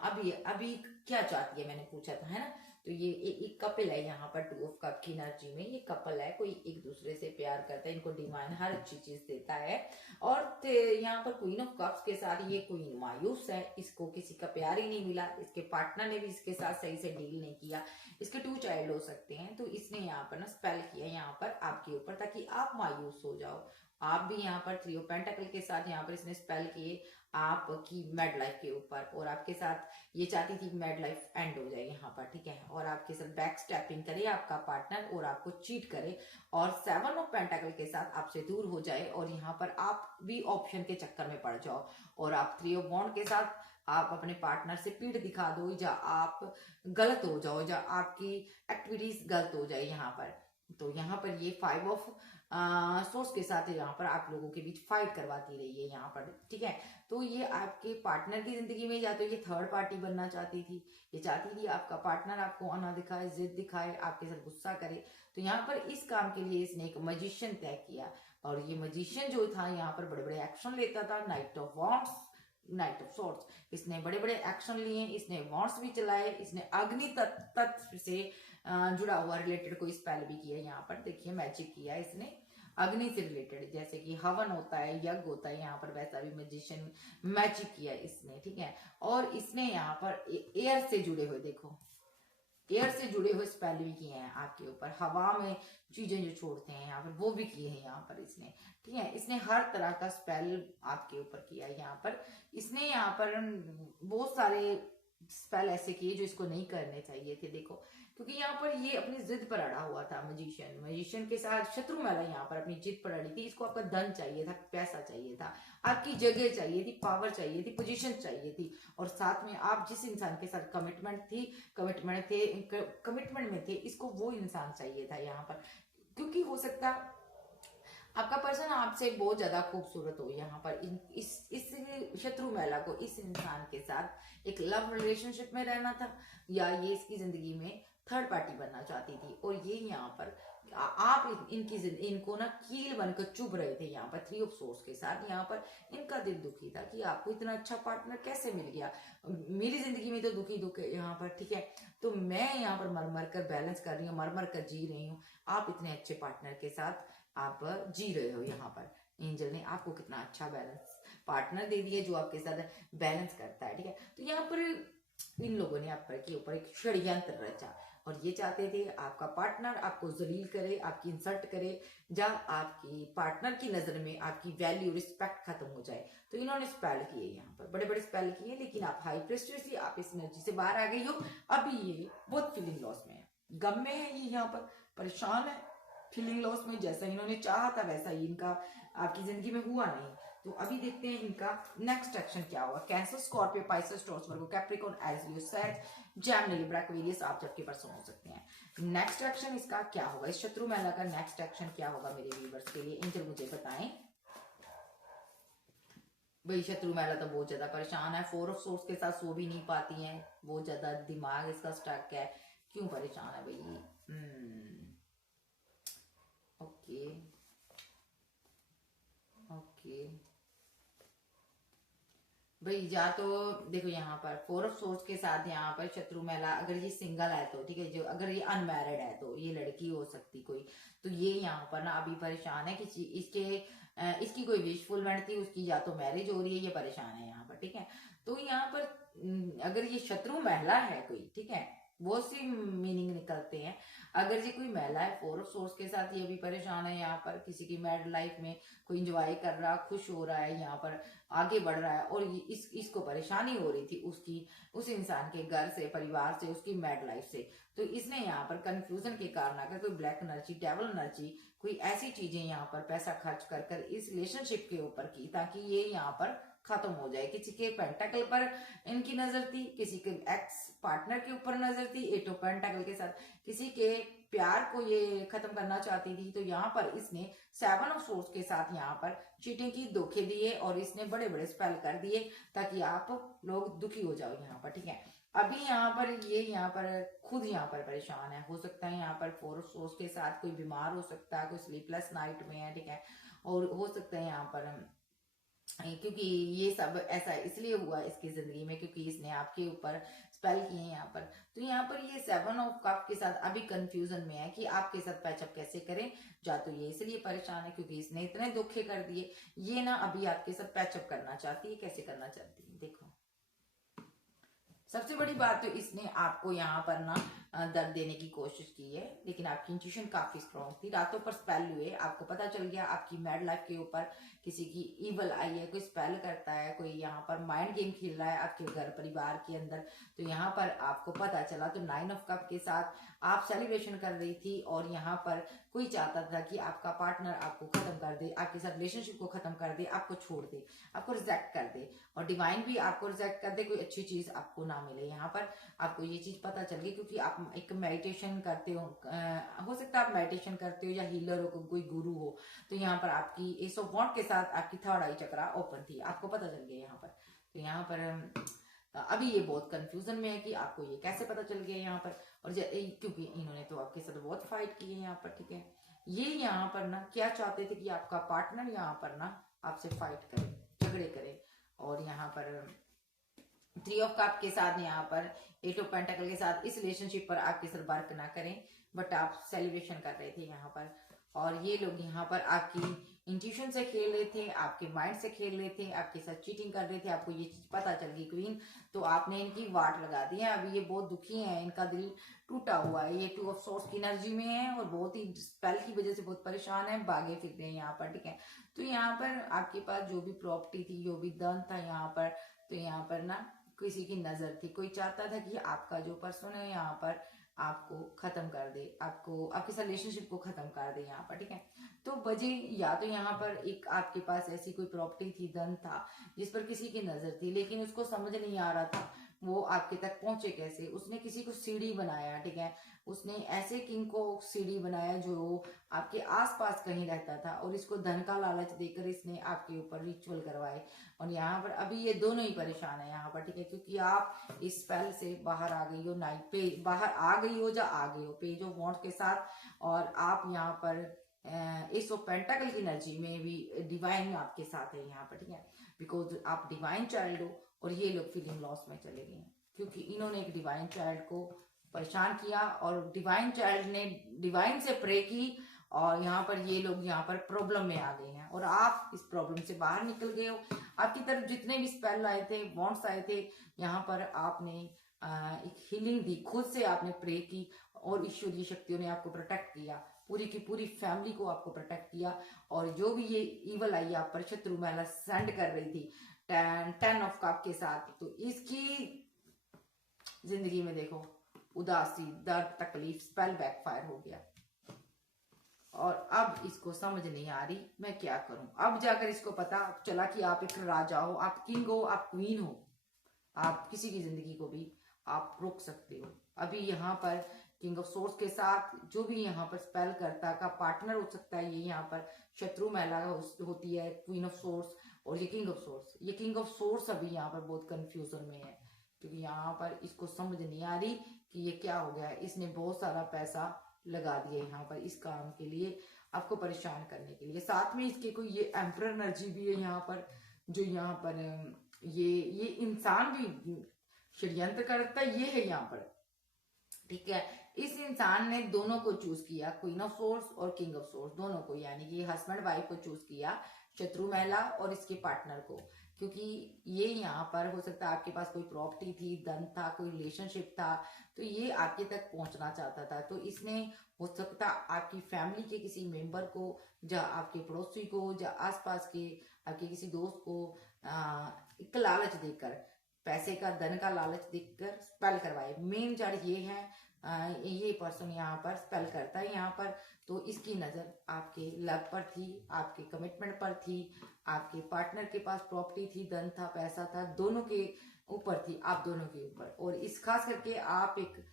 अभी अभी क्या चाहती है, मैंने पूछा था, है ना। तो ये एक कपल है यहाँ पर, 2 ऑफ कप की एनर्जी में ये कपल है, कोई एक दूसरे से प्यार करता है, इनको डिवाइन हर अच्छी चीज देता है। और यहाँ पर क्वीन ऑफ कप्स के साथ ये क्वीन मायूस है, इसको किसी का प्यार ही नहीं मिला, इसके पार्टनर ने भी इसके साथ सही से डील नहीं किया, इसके 2 चाइल्ड हो सकते हैं। तो इसने यहाँ पर ना स्पेल किया यहाँ पर आपके ऊपर, ताकि आप मायूस हो जाओ। आप भी यहाँ पर 3 ऑफ पेंटाकल के साथ यहाँ पर इसने स्पेल किए आपकी मैड लाइफ के ऊपर, और आपके साथ ये चाहती थी मैड लाइफ एंड हो जाए यहाँ पर, ठीक है। और आपके साथ बैक स्टेपिंग करे आपका पार्टनर और आपको चीट करे, और 7 ऑफ पेंटाकल के साथ आपसे दूर हो जाए, और यहाँ पर आप भी ऑप्शन के चक्कर में पड़ जाओ, और आप 3 ऑफ वॉन्ड के साथ आप अपने पार्टनर से पीठ दिखा दो, या आप गलत हो जाओ, या आपकी एक्टिविटीज गलत हो जाए यहाँ पर। तो यहाँ पर ये 5 ऑफ सोर्स के साथ यहाँ पर आप लोगों के बीच फाइट करवाती रही है यहाँ पर, ठीक है। तो ये आपके पार्टनर की जिंदगी में, या तो ये थर्ड पार्टी बनना चाहती थी, ये चाहती थी आपका पार्टनर आपको अना दिखाए, जिद दिखाए, आपके साथ गुस्सा करे। तो यहाँ पर इस काम के लिए इसने एक मजिशियन तय किया, और ये मजिशियन जो था यहाँ पर बड़े बड़े एक्शन लेता था। Night of wands, night of swords, इसने बड़े बड़े एक्शन लिए, इसने वॉन्ड्स भी चलाए, इसने अग्नि तत्व से जुड़ा हुआ रिलेटेड कोई स्पेल भी किया। यहाँ पर देखिए मैजिक किया इसने अग्नि से रिलेटेड, जैसे कि हवन होता है, यज्ञ होता है, यहाँ पर वैसा भी मैजिशियन मैजिक किया इसने, ठीक है। और इसने यहाँ पर एयर से जुड़े हुए, देखो एयर से जुड़े हुए स्पेल भी किए हैं आपके ऊपर, हवा में चीजें जो छोड़ते हैं यहाँ पर वो भी किए हैं यहाँ पर इसने, ठीक है। इसने हर तरह का स्पेल आपके ऊपर किया है यहाँ पर। इसने यहाँ पर बहुत सारे स्पेल ऐसे किए जो इसको नहीं करने चाहिए थे, देखो, क्योंकि यहाँ पर ये अपनी जिद पर अड़ा हुआ था। मजिशियन के साथ शत्रु महिला यहाँ पर अपनी जिद पर अड़ी थी, इसको आपका धन चाहिए था, पैसा चाहिए था, आपकी जगह चाहिए थी, पावर चाहिए थी, पोजीशन चाहिए थी, और साथ में आप जिस इंसान के साथ कमिटमेंट में थे, इसको वो इंसान चाहिए था यहाँ पर। क्योंकि हो सकता आपका पर्सन आपसे बहुत ज्यादा खूबसूरत हो यहाँ पर, इस शत्रु महिला को इस इंसान के साथ एक लव रिलेशनशिप में रहना था, या ये इसकी जिंदगी में थर्ड पार्टी बनना चाहती थी। और ये यहाँ पर आप इनको ना कील बनकर चुभ रहे थे यहाँ पर 3 ऑफ सोर्स के साथ। यहाँ पर इनका दिल दुखी था कि आपको इतना अच्छा पार्टनर कैसे मिल गया, मेरी जिंदगी में तो दुखी दुख है यहाँ पर, ठीक है। तो मैं यहाँ पर मर मर कर बैलेंस कर रही हूँ, मर मर कर जी रही हूँ, आप इतने अच्छे पार्टनर के साथ आप जी रहे हो यहाँ पर। एंजल ने आपको कितना अच्छा बैलेंस पार्टनर दे दिया जो आपके साथ बैलेंस करता है, ठीक है। तो यहाँ पर इन लोगों ने आप पर के ऊपर एक षड्यंत्र रचा, और ये चाहते थे आपका पार्टनर आपको जलील करे, आपकी इंसल्ट करे, या आपकी पार्टनर की नजर में आपकी वैल्यू रिस्पेक्ट खत्म हो जाए। तो इन्होंने स्पेल किए यहाँ पर, बड़े बड़े स्पेल किए, लेकिन आप हाई प्रेस्टिजियसली आप इस एनर्जी से बाहर आ गई हो। अभी ये बहुत फीलिंग लॉस में है, गम में है, ये यहाँ पर परेशान है, फीलिंग लॉस में। जैसा इन्होंने चाहा था वैसा ही इनका आपकी जिंदगी में हुआ नहीं। तो अभी देखते हैं इनका नेक्स्ट एक्शन क्या होगा। कैंसर, स्कॉर्पियो, पाइसेस, टॉरस, वर्गो, Capricorn, Aries, Leo, Sag, Gemini, Libra, Aquarius, आप सबके पर्सन हो सकते हैं। नेक्स्ट एक्शन इसका क्या होगा, इस शत्रु महिला का नेक्स्ट एक्शन क्या होगा मेरे व्यूअर्स के लिए, एंजल मुझे बताएं। भाई शत्रु महिला तो बहुत ज्यादा परेशान है, 4 ऑफ सोर्स के साथ सो भी नहीं पाती है, बहुत ज्यादा दिमाग इसका स्टक है। क्यों परेशान है भाई? ओके ओके भाई, या तो देखो यहाँ पर 4 ऑफ सोर्स के साथ यहाँ पर शत्रु महिला, अगर ये सिंगल है तो ठीक है, जो अगर ये अनमैरिड है तो ये लड़की हो सकती कोई, तो ये यहाँ पर ना अभी परेशान है कि इसकी कोई विश फुलमेंट थी उसकी, या तो मैरिज हो रही है, ये परेशान है यहाँ पर, ठीक है। तो यहाँ पर अगर ये शत्रु महिला है कोई, ठीक है, बहुत सी मीनिंग निकलते हैं। अगर ये कोई महिला है 4 ऑफ सोर्स के साथ, ये भी परेशान है यहाँ पर, किसी की मैरिड लाइफ में कोई इंजॉय कर रहा, खुश हो रहा है, यहाँ पर आगे बढ़ रहा है, और इसको परेशानी हो रही थी उसकी, उस इंसान के घर से, परिवार से, उसकी मैरिड लाइफ से। तो इसने यहाँ पर कंफ्यूजन के कारण अगर कोई ब्लैक एनर्जी, डेविल एनर्जी, कोई ऐसी चीजें यहाँ पर पैसा खर्च कर कर इस रिलेशनशिप के ऊपर की, ताकि ये यहाँ पर खत्म हो जाए। किसी के पेंटाकल पर इनकी नजर थी, किसी के एक्स पार्टनर के ऊपर नजर थी, 8 ऑफ पेंटाकल के साथ किसी के प्यार को ये खत्म करना चाहती थी। तो यहाँ पर इसने 7 ऑफ सोर्स के साथ यहाँ पर चीटिंग की, धोखे दिए, और इसने बड़े बड़े स्पेल कर दिए ताकि आप लोग दुखी हो जाओ यहाँ पर, ठीक है। अभी यहाँ पर ये यहाँ पर खुद यहाँ पर परेशान है, हो सकता है यहाँ पर 4 ऑफ सोर्स के साथ कोई बीमार हो सकता है, कोई स्लीपलेस नाइट में है, ठीक है। और हो सकता है यहाँ पर क्योंकि ये सब ऐसा इसलिए हुआ इसकी जिंदगी में क्योंकि इसने आपके ऊपर स्पेल किए हैं यहाँ पर। तो यहाँ पर ये 7 ऑफ कप के साथ अभी कंफ्यूजन में है कि आपके साथ पैचअप कैसे करें। या तो ये इसलिए परेशान है क्योंकि इसने इतने धोखे कर दिए, ये ना अभी आपके साथ पैचअप करना चाहती है। कैसे करना चाहती है देखो। सबसे बड़ी बात तो इसने आपको यहाँ पर ना दर्द देने की कोशिश की है, लेकिन आपकी इंट्यूशन काफी स्ट्रांग थी। रातों पर स्पेल हुए, आपको पता चल गया आपकी मैड लाइफ के ऊपर किसी की ईवल आई है, कोई स्पेल करता है, कोई यहाँ पर माइंड गेम खेल रहा है आपके घर परिवार के अंदर। तो यहाँ पर आपको पता चला। तो 9 ऑफ कप के साथ आप सेलिब्रेशन कर रही थी और यहाँ पर कोई चाहता था कि आपका पार्टनर आपको खत्म कर दे, आपके साथ रिलेशनशिप को खत्म कर दे, आपको छोड़ दे, आपको रिजेक्ट कर दे, और डिवाइन भी आपको रिजेक्ट कर दे, कोई अच्छी चीज आपको ना मिले। यहाँ पर आपको ये चीज पता चल गई क्योंकि आप एक मेडिटेशन करते हो सकता है आप मेडिटेशन करते हो या हीलर हो, कोई गुरु हो। तो यहाँ पर आपकी एस ऑफ वॉन्ड के साथ आपकी थर्ड आई चक्रा ओपन थी, आपको पता चल गया यहाँ पर। तो यहाँ पर अभी ये बहुत कंफ्यूजन में है कि आपको ये कैसे पता चल गया यहाँ पर। और क्योंकि इन्होंने तो आपके साथ बहुत फाइट की है यहाँ पर, ठीक है। ये यहाँ पर ना क्या चाहते थे कि आपका पार्टनर यहाँ पर ना आपसे फाइट करे, झगड़े करे। और यहाँ पर 3 ऑफ कप के साथ यहाँ पर 8 ऑफ पेंटाकल के साथ इस रिलेशनशिप पर आपके साथ वर्क ना करें, बट आप सेलिब्रेशन कर रहे थे यहाँ पर। और ये लोग यहाँ पर आपकी इंट्यूशन से खेल रहे थे, आपके माइंड से खेल रहे थे, आपके साथ चीटिंग कर रहे थे। आपको ये चीज पता चल गई क्वीन, तो आपने इनकी वाट लगा दी है। अभी ये बहुत दुखी है, इनका दिल टूटा हुआ है, ये 2 ऑफ सोर्स की एनर्जी में है और बहुत ही स्पेल की वजह से बहुत परेशान है, भागे फिर रहे हैं यहाँ पर, ठीक है। तो यहाँ पर आपके पास जो भी प्रॉपर्टी थी, जो भी धन था यहाँ पर, तो यहाँ पर ना किसी की नजर थी, कोई चाहता था कि आपका जो पर्सन है यहाँ पर आपको खत्म कर दे, आपको आपके साथ रिलेशनशिप को खत्म कर दे यहाँ पर, ठीक है। तो वजह या तो यहाँ पर एक आपके पास ऐसी कोई प्रॉपर्टी थी, धन था जिस पर किसी की नजर थी, लेकिन उसको समझ नहीं आ रहा था वो आपके तक पहुंचे कैसे। उसने किसी को सीढ़ी बनाया, ठीक है। उसने ऐसे किंग को सीढ़ी बनाया जो आपके आसपास कहीं रहता था, और इसको धन का लालच देकर इसने आपके ऊपर रिचुअल करवाए। और यहाँ पर अभी ये दोनों ही परेशान है यहाँ पर, ठीक है, क्योंकि आप इस स्पेल से बाहर आ गई हो, नाइट पे बाहर आ गई हो या आ गई हो पेज ऑफ वॉन्ड्स के साथ। और आप यहाँ पर एस ऑफ पेंटाकल की एनर्जी में भी डिवाइन आपके साथ है यहाँ पर, ठीक है। बिकॉज आप डिवाइन चाइल्ड हो और ये लोग फीलिंग लॉस में चले गए हैं क्योंकि इन्होंने एक डिवाइन चाइल्ड को परेशान किया और डिवाइन चाइल्ड ने डिवाइन से प्रे की, और यहाँ पर ये लोग यहाँ पर प्रॉब्लम में आ गए हैं और आप इस प्रॉब्लम से बाहर निकल गए हो। आपकी तरफ जितने भी स्पेल आए थे, वॉन्ट्स आए थे, यहाँ पर आपने एक हीलिंग दी, खुद से आपने प्रे की और ईश्वरीय शक्तियों ने आपको प्रोटेक्ट किया, पूरी की पूरी फैमिली को आपको प्रोटेक्ट किया। और जो भी ये इवल आई आप पर शत्रु महिला सेंड कर रही थी 10 ऑफ कप के साथ, तो इसकी जिंदगी में देखो उदासी, दर्द, तकलीफ, स्पेल बैकफायर हो गया। और अब इसको समझ नहीं आ रही मैं क्या करूं। अब जाकर इसको पता चला कि आप एक राजा हो, आप किंग हो, आप क्वीन हो, आप किसी की जिंदगी को भी आप रोक सकते हो। अभी यहाँ पर किंग ऑफ सोर्स के साथ जो भी यहाँ पर स्पेल करता का पार्टनर हो सकता है, ये यहाँ पर शत्रु महिला होती है क्वीन ऑफ सोर्स, और ये किंग ऑफ सोर्स, ये किंग ऑफ सोर्स अभी यहाँ पर बहुत कंफ्यूजन में है क्योंकि यहाँ पर इसको समझ नहीं आ रही कि ये क्या हो गया है। इसने बहुत सारा पैसा लगा दिया यहाँ पर इस काम के लिए, आपको परेशान करने के लिए। साथ में इसके कोई ये एम्परर एनर्जी भी है यहाँ पर, जो यहाँ पर ये इंसान भी षड्यंत्र करता है, ये है यहाँ पर, ठीक है। इस इंसान ने दोनों को चूज किया, क्वीन ऑफ सोर्स और किंग ऑफ सोर्स दोनों को, यानी कि हस्बैंड वाइफ को चूज किया, शत्रु महिला और इसके पार्टनर को। क्योंकि ये यहाँ पर हो सकता है आपके पास कोई प्रॉपर्टी थी, धन था, कोई रिलेशनशिप था, तो ये आपके तक पहुंचना चाहता था। तो इसने हो सकता आपकी फैमिली के किसी मेंबर को, या आपके पड़ोसी को, या आसपास के आपके किसी दोस्त को एक लालच देकर, पैसे का, धन का लालच देकर स्पेल करवाए। मेन जड़ ये है, ये पर्सन यहाँ पर स्पेल करता है यहाँ पर। तो इसकी नजर आपके लव पर थी, आपके कमिटमेंट पर थी, आपके पार्टनर के पास प्रॉपर्टी थी, धन था, पैसा था, दोनों के ऊपर थी, आप दोनों के ऊपर। और इस खास करके आप एक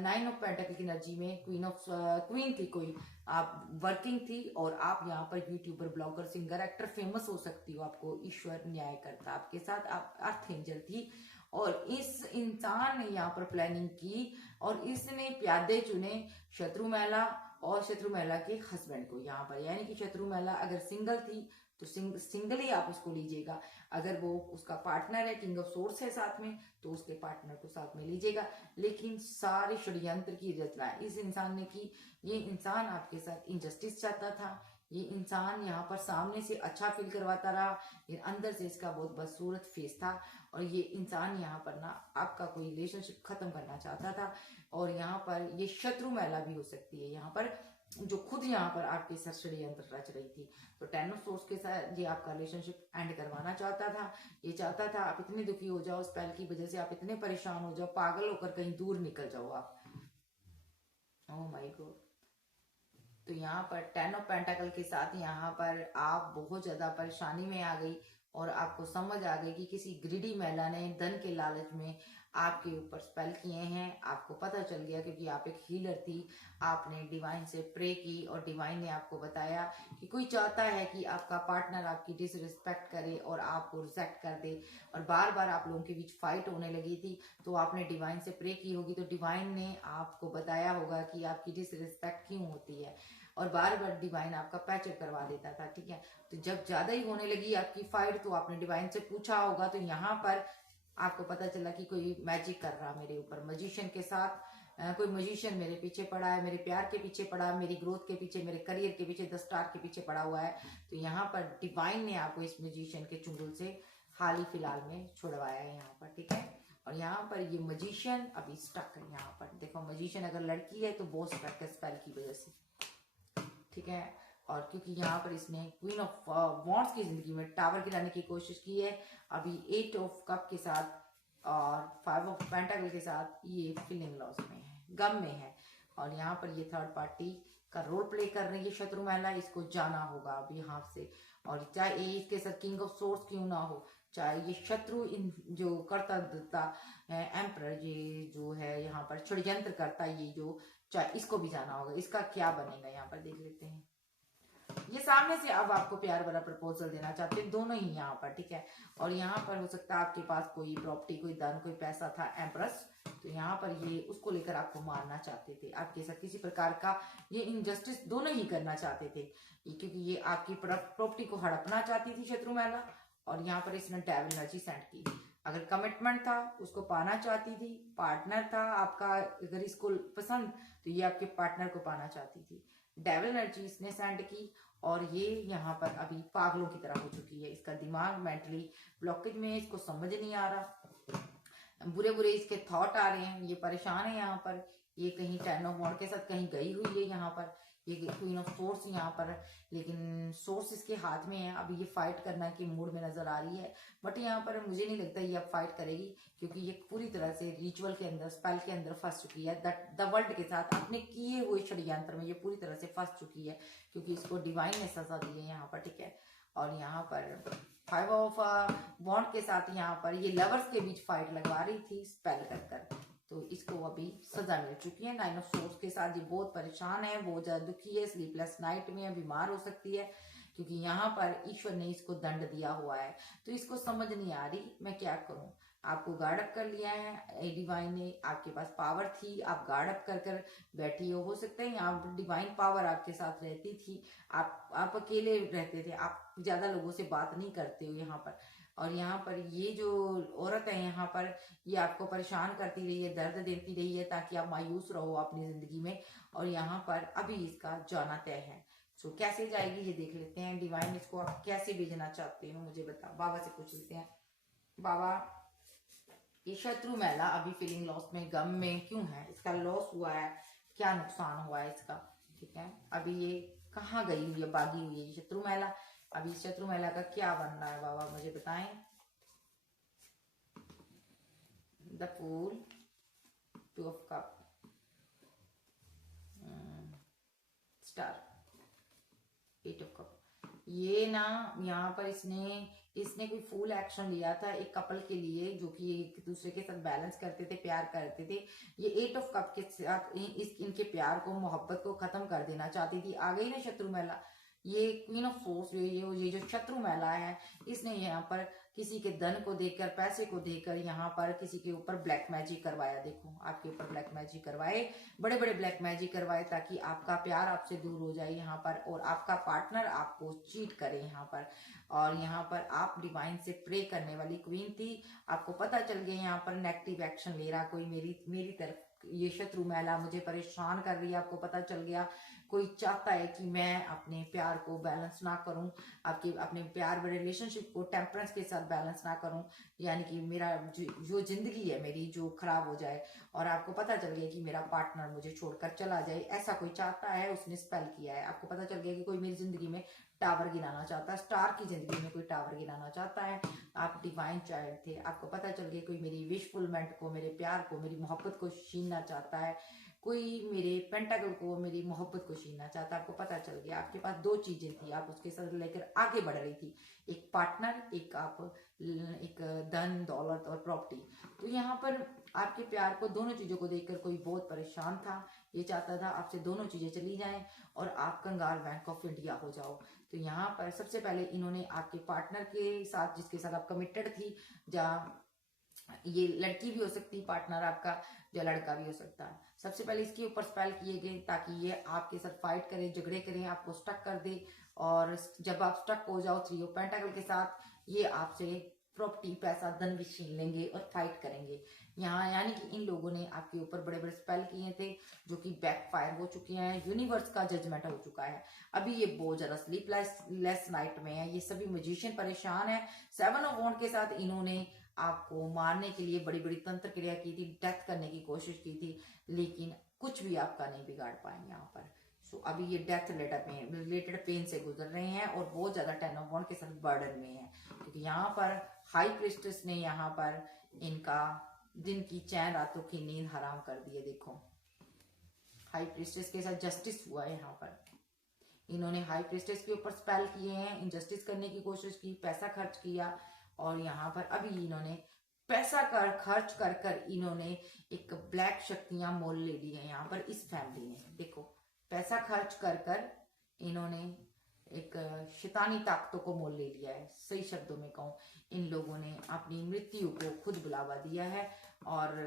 9 ऑफ पेंटाकल की एनर्जी में क्वीन थी कोई, आप वर्किंग थी, और आप यहाँ पर YouTuber, blogger, singer, actor, famous हो सकती हो। आपको ईश्वर न्याय करता आपके साथ, आप अर्थ एंजल थी। और इस इंसान ने यहाँ पर प्लानिंग की और इसने प्यादे चुने शत्रु महिला और शत्रु महिला के हस्बैंड को यहाँ पर, यानी कि शत्रु महिला अगर सिंगल थी तो सिंगली आप उसको लीजिएगा। अगर वो उसका पार्टनर है, किंग ऑफ सोर्स है साथ में, तो उसके पार्टनर को साथ में लीजिएगा। लेकिन सारी षड्यंत्र की रचना इस इंसान ने की। ये इंसान आपके साथ इनजस्टिस चाहता था। ये इंसान यहाँ पर सामने से अच्छा फील करवाता रहा, लेकिन अंदर से इसका बहुत बदसूरत फेस था। और ये इंसान यहाँ पर ना आपका कोई रिलेशनशिप खत्म करना चाहता था। और यहाँ पर ये शत्रु महिला भी हो सकती है यहाँ पर, जो खुद यहाँ पर आपके साथ षड्यंत्र रच रही थी। तो टेन ऑफ सोर्स के साथ ये आपका रिलेशनशिप एंड करवाना चाहता था। ये चाहता था आप इतने दुखी हो जाओ, स्पेल की वजह से आप इतने परेशान हो जाओ, पागल होकर कहीं दूर निकल जाओ आप। Oh my God. तो यहाँ पर टेन ऑफ पेंटाकल के साथ यहाँ पर आप बहुत ज्यादा परेशानी में आ गई, और आपको समझ आ गई कि किसी ग्रीडी महिला ने धन के लालच में आपके ऊपर स्पेल किए हैं। आपको पता चल गया क्योंकि आप एक हीलर थी। आपने डिवाइन से प्रे की और डिवाइन ने आपको बताया कि कोई चाहता है कि आपका पार्टनर आपकी डिसरिस्पेक्ट करे और आपको रिजेक्ट कर दे, और बार बार आप लोगों के बीच फाइट होने लगी थी। तो आपने डिवाइन से प्रे की होगी, तो डिवाइन ने आपको बताया होगा कि आपकी डिसरिस्पेक्ट क्यों होती है, और बार बार डिवाइन आपका पैचअप करवा देता था। ठीक है, तो जब ज्यादा ही होने लगी आपकी फाइट, तो आपने डिवाइन से पूछा होगा। तो यहाँ पर आपको पता चला कि कोई मैजिक कर रहा मेरे ऊपर, मजिशियन के साथ कोई मजिशियन मेरे पीछे पड़ा है, मेरे प्यार के पीछे पड़ा है, मेरी ग्रोथ के पीछे, मेरे करियर के पीछे, 10 स्टार के पीछे पड़ा हुआ है। तो यहाँ पर डिवाइन ने आपको इस मजिशियन के चुंगल से हाल ही फिलहाल में छुड़वाया है यहाँ पर। ठीक है, और यहाँ पर ये मजिशियन अभी स्टक है। यहाँ पर देखो, मजिशियन अगर लड़की है तो बहुत स्टक है स्पेल की वजह से। ठीक है, और क्योंकि यहाँ पर इसने क्वीन ऑफ वॉन्ड्स की जिंदगी में टावर गिराने की कोशिश की है, अभी 8 ऑफ कप के साथ और 5 ऑफ पेंटाकल के साथ ये फीलिंग लॉस में है, गम में है। और यहाँ पर ये थर्ड पार्टी का रोल प्ले कर रही है शत्रु महिला, इसको जाना होगा अभी यहाँ से। और चाहे ये इसके साथ किंग ऑफ सोर्स क्यों ना हो, चाहे ये शत्रु इन जो करता देता एम्परर, ये जो है यहाँ पर षड्यंत्र करता, ये जो चाहे इसको भी जाना होगा। इसका क्या बनेगा यहाँ पर देख लेते हैं। ये सामने से अब आपको प्यार भरा प्रपोजल देना चाहते हैं दोनों ही यहाँ पर। ठीक है, और यहाँ पर हो सकता है आपके पास कोई प्रॉपर्टी, कोई धन, कोई पैसा था एम्प्रेस, तो यहाँ पर ये उसको लेकर आपको मारना चाहते थे। आपके साथ किसी प्रकार का ये इनजस्टिस दोनों ही करना चाहते थे, क्योंकि ये आपकी प्रॉपर्टी को हड़पना चाहती थी शत्रु महिला। और यहाँ पर इसने डेविल एनर्जी सेंड की। अगर कमिटमेंट था उसको पाना चाहती थी, पार्टनर था आपका अगर इसको पसंद, तो ये आपके पार्टनर को पाना चाहती थी। डेविल एनर्जी इसने सेंड की, और ये यहाँ पर अभी पागलों की तरह हो चुकी है। इसका दिमाग मेंटली ब्लॉकेज में है, इसको समझ नहीं आ रहा, बुरे बुरे इसके थॉट आ रहे हैं, ये परेशान है यहाँ पर। ये कहीं टेन ऑफ वॉन्ड के साथ कहीं गई हुई है यहाँ पर, ये क्वीन ऑफ सोर्स यहाँ पर, लेकिन सोर्स इसके हाथ में है। अभी ये फाइट करना के मूड में नजर आ रही है, बट यहाँ पर मुझे नहीं लगता ये अब फाइट करेगी, क्योंकि ये पूरी तरह से रिचुअल के अंदर, स्पेल के अंदर फंस चुकी है। द वर्ल्ड के साथ अपने किए हुए षड्यंत्र में ये पूरी तरह से फंस चुकी है, क्योंकि इसको डिवाइन ने सजा दी है यहाँ पर। ठीक है, और यहाँ पर 5 ऑफ वॉन्ड के साथ यहाँ पर ये लवर्स के बीच फाइट लगवा रही थी स्पेल कर कर, तो इसको अभी सजा मिल चुकी है। 9 ऑफ सोर्स के साथ ये बहुत परेशान है, बहुत ज्यादा दुखी है, स्लीपलेस नाइट में है, बीमार हो सकती है, क्योंकि यहाँ पर ईश्वर ने इसको दंड दिया हुआ है। तो इसको समझ नहीं आ रही मैं क्या करूं। आपको गार्ड अप कर लिया है डिवाइन ने, आपके पास पावर थी, आप गार्ड अप कर कर बैठी हो सकता है यहाँ डिवाइन पावर आपके साथ रहती थी, आप अकेले रहते थे, आप ज्यादा लोगों से बात नहीं करते हो यहाँ पर। और यहाँ पर ये जो औरत है यहाँ पर, ये आपको परेशान करती रही है, दर्द देती रही है, ताकि आप मायूस रहो अपनी जिंदगी में। और यहाँ पर अभी इसका जाना तय है। सो कैसे जाएगी ये देख लेते हैं। डिवाइन इसको आप कैसे भेजना चाहते हो मुझे बताओ। बाबा से पूछ लेते हैं। बाबा, ये शत्रु महिला अभी फीलिंग लॉस में, गम में क्यों है? इसका लॉस हुआ है, क्या नुकसान हुआ है इसका? ठीक है, अभी ये कहाँ गई हुई है, भागी हुई है ये शत्रु महिला? अभी शत्रु महिला का क्या बनना है बाबा मुझे बताएं। द फूल, 2 of cup, star, 8 of cup. ये ना यहाँ पर इसने कोई फुल एक्शन लिया था एक कपल के लिए, जो कि एक दूसरे के साथ बैलेंस करते थे, प्यार करते थे। ये 8 ऑफ कप के साथ इनके प्यार को, मोहब्बत को खत्म कर देना चाहती थी। आ गई ना शत्रु महिला, ये क्वीन ऑफ सोर्स, ये जो शत्रु महिला है, इसने यहाँ पर किसी के धन को देखकर, पैसे को देखकर यहाँ पर किसी के ऊपर ब्लैक मैजिक करवाया। देखो आपके ऊपर ब्लैक मैजिक करवाए, बड़े बड़े ब्लैक मैजिक करवाए, ताकि आपका प्यार आपसे दूर हो जाए यहाँ पर, और आपका पार्टनर आपको चीट करे यहाँ पर। और यहाँ पर आप डिवाइन से प्रे करने वाली क्वीन थी, आपको पता चल गया यहाँ पर नेगेटिव एक्शन ले रहा कोई मेरी तरफ, ये शत्रु महिला मुझे परेशान कर रही है, आपको पता चल गया। कोई चाहता है कि मैं अपने प्यार को बैलेंस ना करूं, आपके अपने प्यार व रिलेशनशिप को टेम्परेंस के साथ बैलेंस ना करूं, यानी कि मेरा जो जिंदगी है मेरी जो खराब हो जाए, और आपको पता चल गया कि मेरा पार्टनर मुझे छोड़कर चला जाए, ऐसा कोई चाहता है, उसने स्पेल किया है। आपको पता चल गया कि कोई मेरी जिंदगी में टावर गिराना चाहता है, स्टार की जिंदगी में कोई टावर गिराना चाहता है। आप डिवाइन चाइल्ड थे, आपको पता चल गया कोई मेरी विशफुलमेंट को, मेरे प्यार को, मेरी मोहब्बत को छीनना चाहता है, कोई मेरे पेंटाकल को, मेरी मोहब्बत को छीनना चाहता है। आपको पता चल गया आपके पास दो चीजें थी, आप उसके साथ लेकर आगे बढ़ रही थी, एक पार्टनर, एक धन दौलत और प्रॉपर्टी। तो यहाँ पर आपके प्यार को, दोनों चीजों को देखकर कोई बहुत परेशान था, ये चाहता था आपसे दोनों चीजें चली जाएं और आप कंगाल बैंक ऑफ इंडिया हो जाओ। तो यहाँ पर सबसे पहले इन्होंने आपके पार्टनर के साथ, जिसके साथ आप कमिटेड थी, जहाँ ये लड़की भी हो सकती है पार्टनर आपका, या लड़का भी हो सकता है, सबसे पहले इसके ऊपर स्पेल किए गए ताकि ये आपके साथ फाइट करे, झगड़े करें, आपको स्टक कर दे। और जब आप स्टक हो जाओ थ्री ऑफ पेंटाकल के साथ, ये आपसे प्रॉपर्टी, पैसा, धन भी छीन लेंगे और फाइट करेंगे यहाँ। यानी कि इन लोगों ने आपके ऊपर बड़े बड़े स्पेल किए थे जो कि बैकफायर हो चुके हैं, यूनिवर्स का जजमेंट हो चुका है। अभी ये बहुत ज्यादा स्लीपलेस नाइट में है, ये सभी मैजिशियन परेशान है। 7 ऑफ वॉन्ड के साथ इन्होंने आपको मारने के लिए बड़ी बड़ी तंत्र क्रिया की थी, डेथ करने की कोशिश की थी, लेकिन कुछ भी आपका नहीं बिगाड़ पाएंगे यहाँ पर। सो अभी ये डेथ रिलेटेड पेन से गुजर रहे हैं और बहुत ज्यादा 10 ऑफ वॉन्ड के साथ बर्डन में है, क्योंकि यहाँ पर हाई प्रिस्टेस ने यहाँ पर इनका दिन की चैन, रातों की नींद हराम कर दी है। देखो हाई प्रिस्टेस के साथ जस्टिस हुआ है यहाँ पर, इन्होंने हाई प्रिस्टेस के ऊपर स्पेल किए हैं, इनजस्टिस करने की कोशिश की, पैसा खर्च किया, और यहाँ पर अभी इन्होंने पैसा खर्च कर कर इन्होंने एक ब्लैक शक्तियां मोल ले ली है यहाँ पर इस फैमिली ने। देखो पैसा खर्च कर कर इन्होंने एक शैतानी ताकतों को मोल ले लिया है। सही शब्दों में कहूं, इन लोगों ने अपनी मृत्यु को खुद बुलावा दिया है, और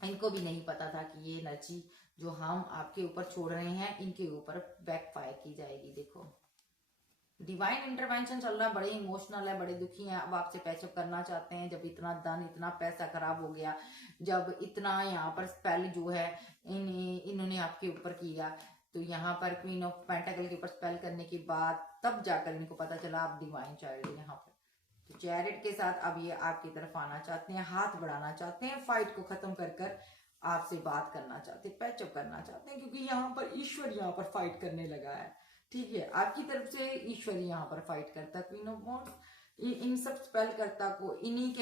इनको भी नहीं पता था कि ये एनर्जी जो हम आपके ऊपर छोड़ रहे हैं, इनके ऊपर बैकफायर की जाएगी। देखो डिवाइन इंटरवेंशन चल रहा है, बड़े इमोशनल है, बड़े दुखी हैं, अब आपसे पैचअप करना चाहते हैं। जब इतना धन, इतना पैसा खराब हो गया, जब इतना यहाँ पर स्पेल जो है इन्होंने आपके ऊपर किया, तो यहाँ पर क्वीन ऑफ पेंटाकल के ऊपर स्पेल करने के बाद तब जाकर इनको पता चला आप डिवाइन चाइल्ड है यहाँ पर। तो चैरिट के साथ अब ये आपकी तरफ आना चाहते हैं, हाथ बढ़ाना चाहते हैं, फाइट को खत्म कर आपसे बात करना चाहते हैं, पैचअप करना चाहते हैं, क्योंकि यहाँ पर ईश्वर यहाँ पर फाइट करने लगा है। ठीक है, आपकी तरफ से ईश्वर यहाँ पर फाइट करता है। क्वीन ऑफ वॉन्ड्स इन सब स्पेल करता को इन्हीं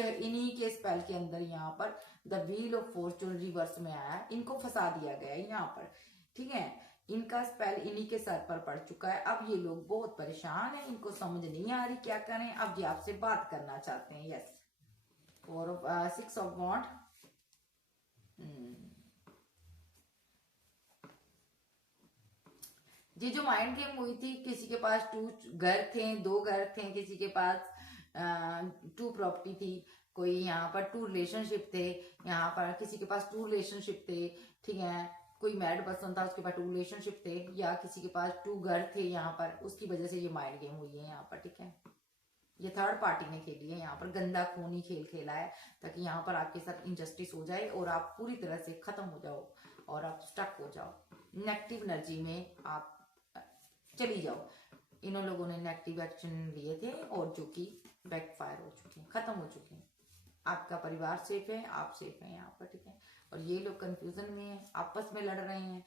के स्पेल के अंदर यहाँ पर the wheel of Fortune reverse में आया है, इनको फंसा दिया गया है यहाँ पर। ठीक है, इनका स्पेल इन्हीं के सर पर पड़ चुका है। अब ये लोग बहुत परेशान हैं, इनको समझ नहीं आ रही क्या करें। अब ये आपसे बात करना चाहते हैं। यस, 6 ऑफ वॉन्ड, ये जो माइंड गेम हुई थी, किसी के पास 2 घर थे, 2 घर थे, किसी के पास 2 प्रॉपर्टी थी, कोई यहाँ पर 2 रिलेशनशिप थे, यहाँ पर किसी के पास 2 रिलेशनशिप थे। ठीक है, कोई मैरिड पर्सन था, उसके पास 2 रिलेशनशिप थे, या किसी के पास 2 घर थे यहाँ पर, उसकी वजह से ये माइंड गेम हुई है यहाँ पर। ठीक है, ये थर्ड पार्टी ने खेली है यहाँ पर, गंदा खूनी खेल खेला है, ताकि यहाँ पर आपके साथ इनजस्टिस हो जाए और आप पूरी तरह से खत्म हो जाओ और आप स्टक हो जाओ, नेगेटिव एनर्जी में आप चली जाओ। इन लोगों ने नेगेटिव एक्शन लिए थे और जो कि बैकफायर हो चुके हैं, खत्म हो चुके हैं। आपका परिवार सेफ है, आप सेफ हैं यहाँ पर। ठीक है, और ये लोग कंफ्यूजन में हैं, आपस में लड़ रहे हैं।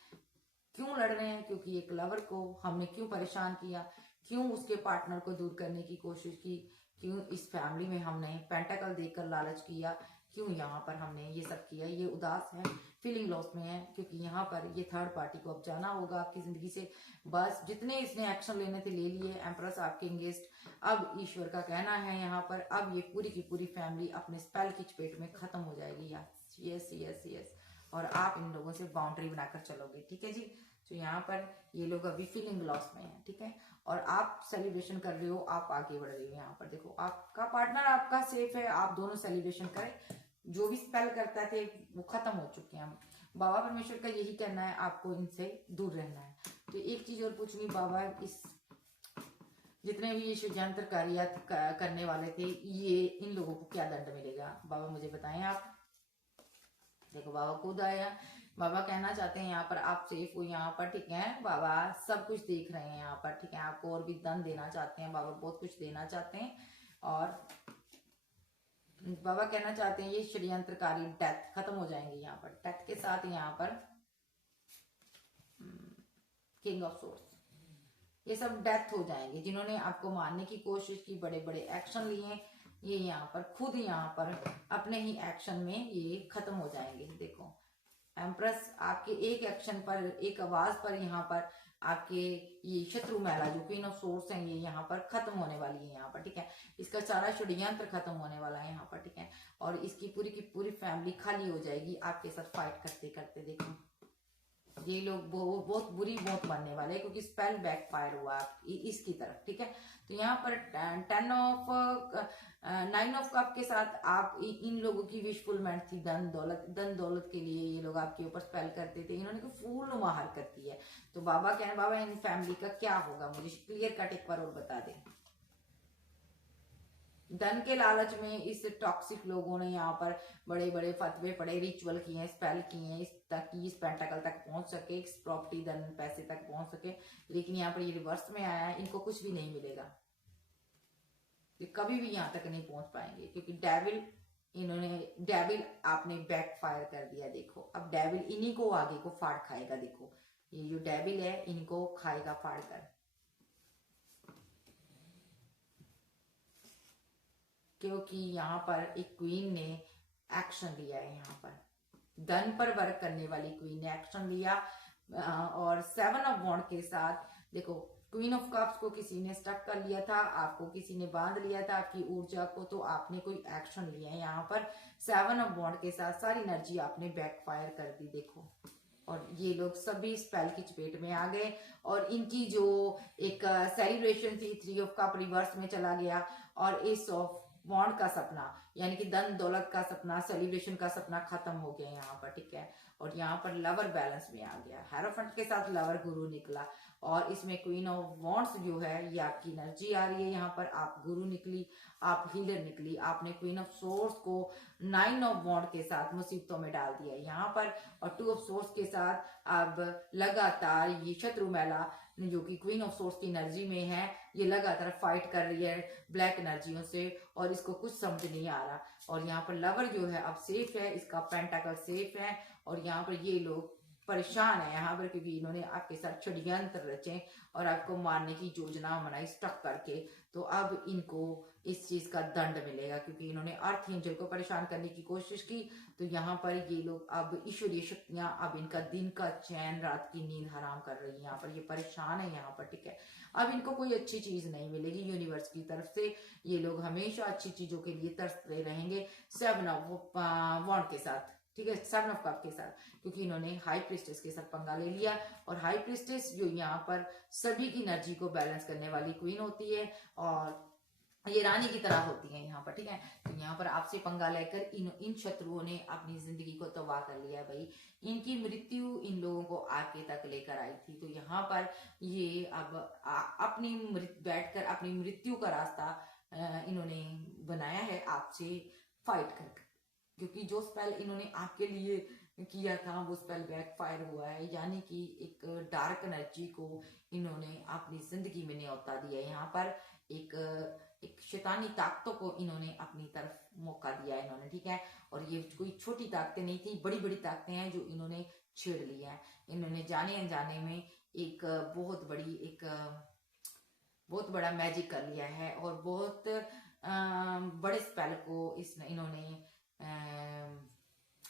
क्यों लड़ रहे हैं? क्योंकि एक लवर को हमने क्यों परेशान किया, क्यों उसके पार्टनर को दूर करने की कोशिश की, क्यों इस फैमिली में हमने पेंटाकल देकर लालच किया, क्यों यहाँ पर हमने ये सब किया। ये उदास है, फीलिंग लॉस में है, क्योंकि यहाँ पर ये थर्ड पार्टी को अब जाना होगा आपकी जिंदगी से। बस जितने इसने एक्शन लेने थे ले लिए। एम्प्रेस आपके एंगेस्ट, अब ईश्वर का कहना है यहाँ पर, अब ये पूरी की पूरी फैमिली अपने स्पेल की चपेट में खत्म हो जाएगी। यस यस यस, और आप इन लोगों से बाउंड्री बनाकर चलोगे। ठीक है जी, तो यहाँ पर ये लोग अभी फीलिंग लॉस में है, ठीक है। और आप सेलिब्रेशन कर रहे हो, आप आगे बढ़ रहे हो। यहाँ पर देखो आपका पार्टनर आपका सेफ है, आप दोनों सेलिब्रेशन करें। जो भी स्पेल करता थे वो खत्म हो चुके हैं। बाबा परमेश्वर का यही कहना है, आपको इनसे दूर रहना है। तो एक चीज और पूछूंगी बाबा, इस जितने भी ये षड्यंत्र कार्य करने वाले थे, ये इन लोगों को क्या दंड मिलेगा बाबा मुझे बताएं आप। देखो बाबा खुद आया, बाबा कहना चाहते हैं यहाँ पर आप सेफ हो यहाँ पर, ठीक है। बाबा सब कुछ देख रहे हैं यहाँ पर, ठीक है। आपको और भी दंड देना चाहते हैं बाबा, बहुत कुछ देना चाहते हैं। और बाबा कहना चाहते हैं ये षड्यंत्रकारी डेथ खत्म हो जाएंगे यहाँ पर। डेथ के साथ यहाँ पर किंग ऑफ सोर्स, ये सब डेथ हो जाएंगे। जिन्होंने आपको मारने की कोशिश की, बड़े बड़े एक्शन लिए, ये यहाँ पर खुद यहाँ पर अपने ही एक्शन में ये खत्म हो जाएंगे। देखो एम्प्रेस आपके एक एक्शन पर, एक आवाज पर यहाँ पर आपके ये शत्रु महिला जो क्वीन ऑफ सोर्स हैं, ये यहाँ पर खत्म होने वाली है यहाँ पर, ठीक है। इसका सारा षड्यंत्र खत्म होने वाला है यहाँ पर, ठीक है। और इसकी पूरी की पूरी फैमिली खाली हो जाएगी आपके साथ फाइट करते करते। देखो ये लोग बहुत बुरी मौत मरने वाले हैं, क्योंकि स्पेल बैक फायर हुआ इसकी तरफ, ठीक है। तो यहाँ पर 9 ऑफ कप के साथ आप इन लोगों की विशफुलमेंट थी, धन दौलत के लिए ये लोग आपके ऊपर स्पेल करते थे। इन्होंने को फूल नुमा हरकत की है। तो बाबा कहना, बाबा इन फैमिली का क्या होगा, मुझे क्लियर कट एक बार और बता दें। धन के लालच में इस टॉक्सिक लोगों ने यहाँ पर बड़े बड़े फतवे पड़े, रिचुअल किए हैं, स्पेल किए हैं, ताकि इस पेंटाकल तक पहुंच सके, इस प्रॉपर्टी धन पैसे तक पहुंच सके। लेकिन यहाँ पर ये रिवर्स में आया है, इनको कुछ भी नहीं मिलेगा, ये कभी भी यहाँ तक नहीं पहुंच पाएंगे, क्योंकि डेविल आपने बैक फायर कर दिया। देखो अब डेविल इन्हीं को आगे को फाड़ खाएगा। देखो ये जो डेविल है इनको खाएगा फाड़ कर, क्योंकि यहाँ पर एक क्वीन ने एक्शन लिया है। यहाँ पर धन पर वर्क करने वाली क्वीन ने एक्शन लिया। और 7 ऑफ वॉन्ड के साथ देखो क्वीन ऑफ कप्स को किसी ने स्टक कर लिया था, आपको किसी ने बांध लिया था आपकी ऊर्जा को, तो आपने कोई एक्शन लिया है। यहाँ पर 7 ऑफ वॉन्ड के साथ सारी एनर्जी आपने बैकफायर कर दी। देखो और ये लोग सभी स्पेल की चपेट में आ गए, और इनकी जो एक सेलिब्रेशन थी 3 ऑफ कप रिवर्स में चला गया, और एस ऑफ वॉन्ड का सपना यानी कि धन दौलत का सपना, सेलिब्रेशन का सपना खत्म हो गया यहाँ पर, ठीक है। और यहाँ पर लवर बैलेंस में आ गया, हेरोफेंट के साथ लवर गुरु निकला, और इसमें क्वीन ऑफ वॉन्ड्स जो है ये आपकी एनर्जी आ रही है। यहाँ पर आप गुरु निकली, आप हीलर निकली, आपने क्वीन ऑफ सोर्स को 9 ऑफ वॉन्ड के साथ मुसीबतों में डाल दिया यहाँ पर। और 2 ऑफ सोर्स के साथ अब लगातार ये शत्रु महिला जो कि क्वीन ऑफ सोर्स की एनर्जी में है, ये लगातार फाइट कर रही है ब्लैक एनर्जियों से, और इसको कुछ समझ नहीं आ रहा। और यहाँ पर लवर जो है अब सेफ है, इसका पेंटाकल सेफ है, और यहाँ पर ये लोग परेशान है यहाँ पर, क्योंकि इन्होंने आपके साथ षड्यंत्र रचे और आपको मारने की योजना बनाई स्टक करके। तो अब इनको इस चीज का दंड मिलेगा, क्योंकि इन्होंने अर्थ एंजल को परेशान करने की कोशिश की। तो यहाँ पर ये लोग अब ईश्वरीय शक्तियां अब इनका दिन का चैन, रात की नींद हराम कर रही है। यहाँ पर ये परेशान है यहाँ पर, ठीक है। अब इनको कोई अच्छी चीज नहीं मिलेगी यूनिवर्स की तरफ से, ये लोग हमेशा अच्छी चीजों के लिए तरसते रहेंगे 7 ऑफ वॉन्ड के साथ, ठीक है, 7 ऑफ कप के साथ, क्योंकि इन्होंने हाई प्रिस्टेस के साथ पंगा ले लिया। और हाई प्रिस्टेस जो यहाँ पर सभी की एनर्जी को बैलेंस करने वाली क्वीन होती है, और ये रानी की तरह होती है यहाँ पर, ठीक है। तो यहाँ पर आपसे पंगा लेकर इन शत्रुओं ने अपनी जिंदगी को तबाह कर लिया है भाई। इनकी मृत्यु इन लोगों को आगे तक लेकर आई थी। तो यहाँ पर ये अब अपनी बैठकर अपनी मृत्यु का रास्ता इन्होंने बनाया है आपसे फाइट कर, क्योंकि जो स्पेल इन्होंने आपके लिए किया था वो स्पेल बैकफायर हुआ है। यानी कि एक डार्क एनर्जी को इन्होंने अपनी जिंदगी में न्योता दिया है। यहाँ पर एक शैतानी ताकतों को इन्होंने अपनी तरफ मौका दिया है इन्होंने, ठीक है। और ये कोई छोटी ताकतें नहीं थी, बड़ी बड़ी ताकतें हैं जो इन्होंने छेड़ लिया है। इन्होंने जाने अनजाने में एक बहुत बड़ा मैजिक कर लिया है, और बहुत बड़े स्पेल को इन्होंने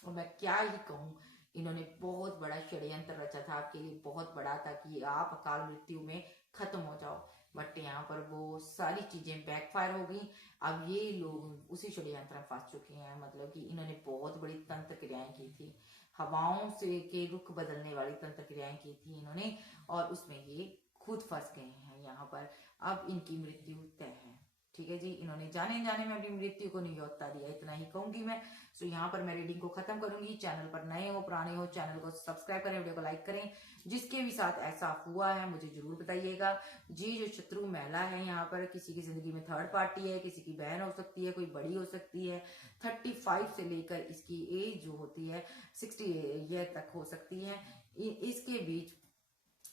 और मैं क्या ही कहूँ, इन्होंने बहुत बड़ा षड्यंत्र रचा था आपके लिए, बहुत बड़ा था कि आप अकाल मृत्यु में खत्म हो जाओ। बट यहाँ पर वो सारी चीजें बैकफायर हो गई। अब ये लोग उसी षड्यंत्र में फंस चुके हैं, मतलब कि इन्होंने बहुत बड़ी तंत्र क्रियाएं की थी, हवाओं से के रुख बदलने वाली तंत्र क्रियाएं की थी इन्होंने, और उसमें ये खुद फंस गए हैं यहाँ पर। अब इनकी मृत्यु तय है। ठीक है जी, इन्होंने जाने जाने में अपनी मृत्यु को न्योता दिया, इतना ही कहूंगी मैं। सो यहाँ पर मैं रीडिंग को खत्म करूंगी। चैनल पर नए हो पुराने हो, चैनल को सब्सक्राइब करें, वीडियो को लाइक करें। जिसके भी साथ ऐसा हुआ है मुझे जरूर बताइएगा जी। जो शत्रु महिला है यहाँ पर, किसी की जिंदगी में थर्ड पार्टी है, किसी की बहन हो सकती है, कोई बड़ी हो सकती है, 35 से लेकर इसकी एज जो होती है 60 ईयर तक हो सकती है। इसके बीच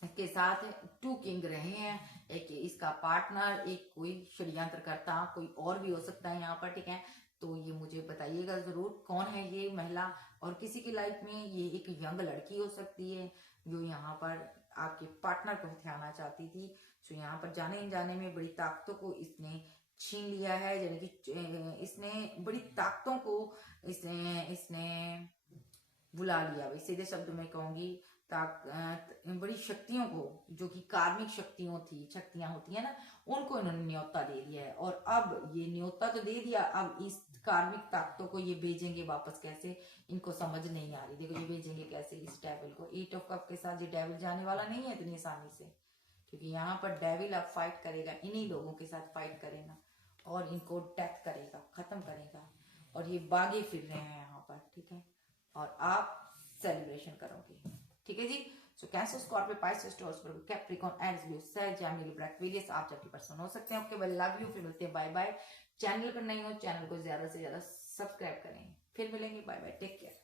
इसके साथ 2 किंग रहे हैं, एक इसका पार्टनर, एक कोई षड्यंत्रकर्ता, कोई और भी हो सकता है यहाँ पर। ठीक है, तो ये मुझे बताइएगा जरूर कौन है ये महिला। और किसी की लाइफ में ये एक यंग लड़की हो सकती है जो यहाँ पर आपके पार्टनर को हथियाना चाहती थी। तो यहाँ पर जाने अनजाने में बड़ी ताकतों को इसने छीन लिया है, यानी कि इसने बड़ी ताकतों को इसने बुला लिया। भाई सीधे शब्द में कहूंगी, बड़ी शक्तियों को, जो कि कार्मिक शक्तियां होती है ना, उनको इन्होंने न्योता दे दिया है। और अब ये न्योता तो दे दिया, अब इस कार्मिक ताकतों को ये भेजेंगे वापस कैसे, इनको समझ नहीं आ रही। देखो ये भेजेंगे कैसे इस डेविल को। 8 ऑफ कप के साथ ये डेविल जाने वाला नहीं है इतनी आसानी से, क्योंकि यहाँ पर डेविल अब फाइट करेगा, इन्हीं लोगों के साथ फाइट करेगा और इनको डेथ करेगा, खत्म करेगा। और ये बागे फिर रहे हैं यहाँ पर। ठीक है, और आप सेलिब्रेशन करोगे। ठीक है जी। So Cancer, Scorpio, Pisces, Taurus, Capricorn, Aries, Leo, Sag, Gemini, Libra, Aquarius आप जबकि पर्सन हो सकते हैं। Okay, well, love you. फिर मिलते हैं, बाय बाय। चैनल पर नहीं हो, चैनल को ज्यादा से ज्यादा सब्सक्राइब करें। फिर मिलेंगे, बाय बाय, टेक केयर।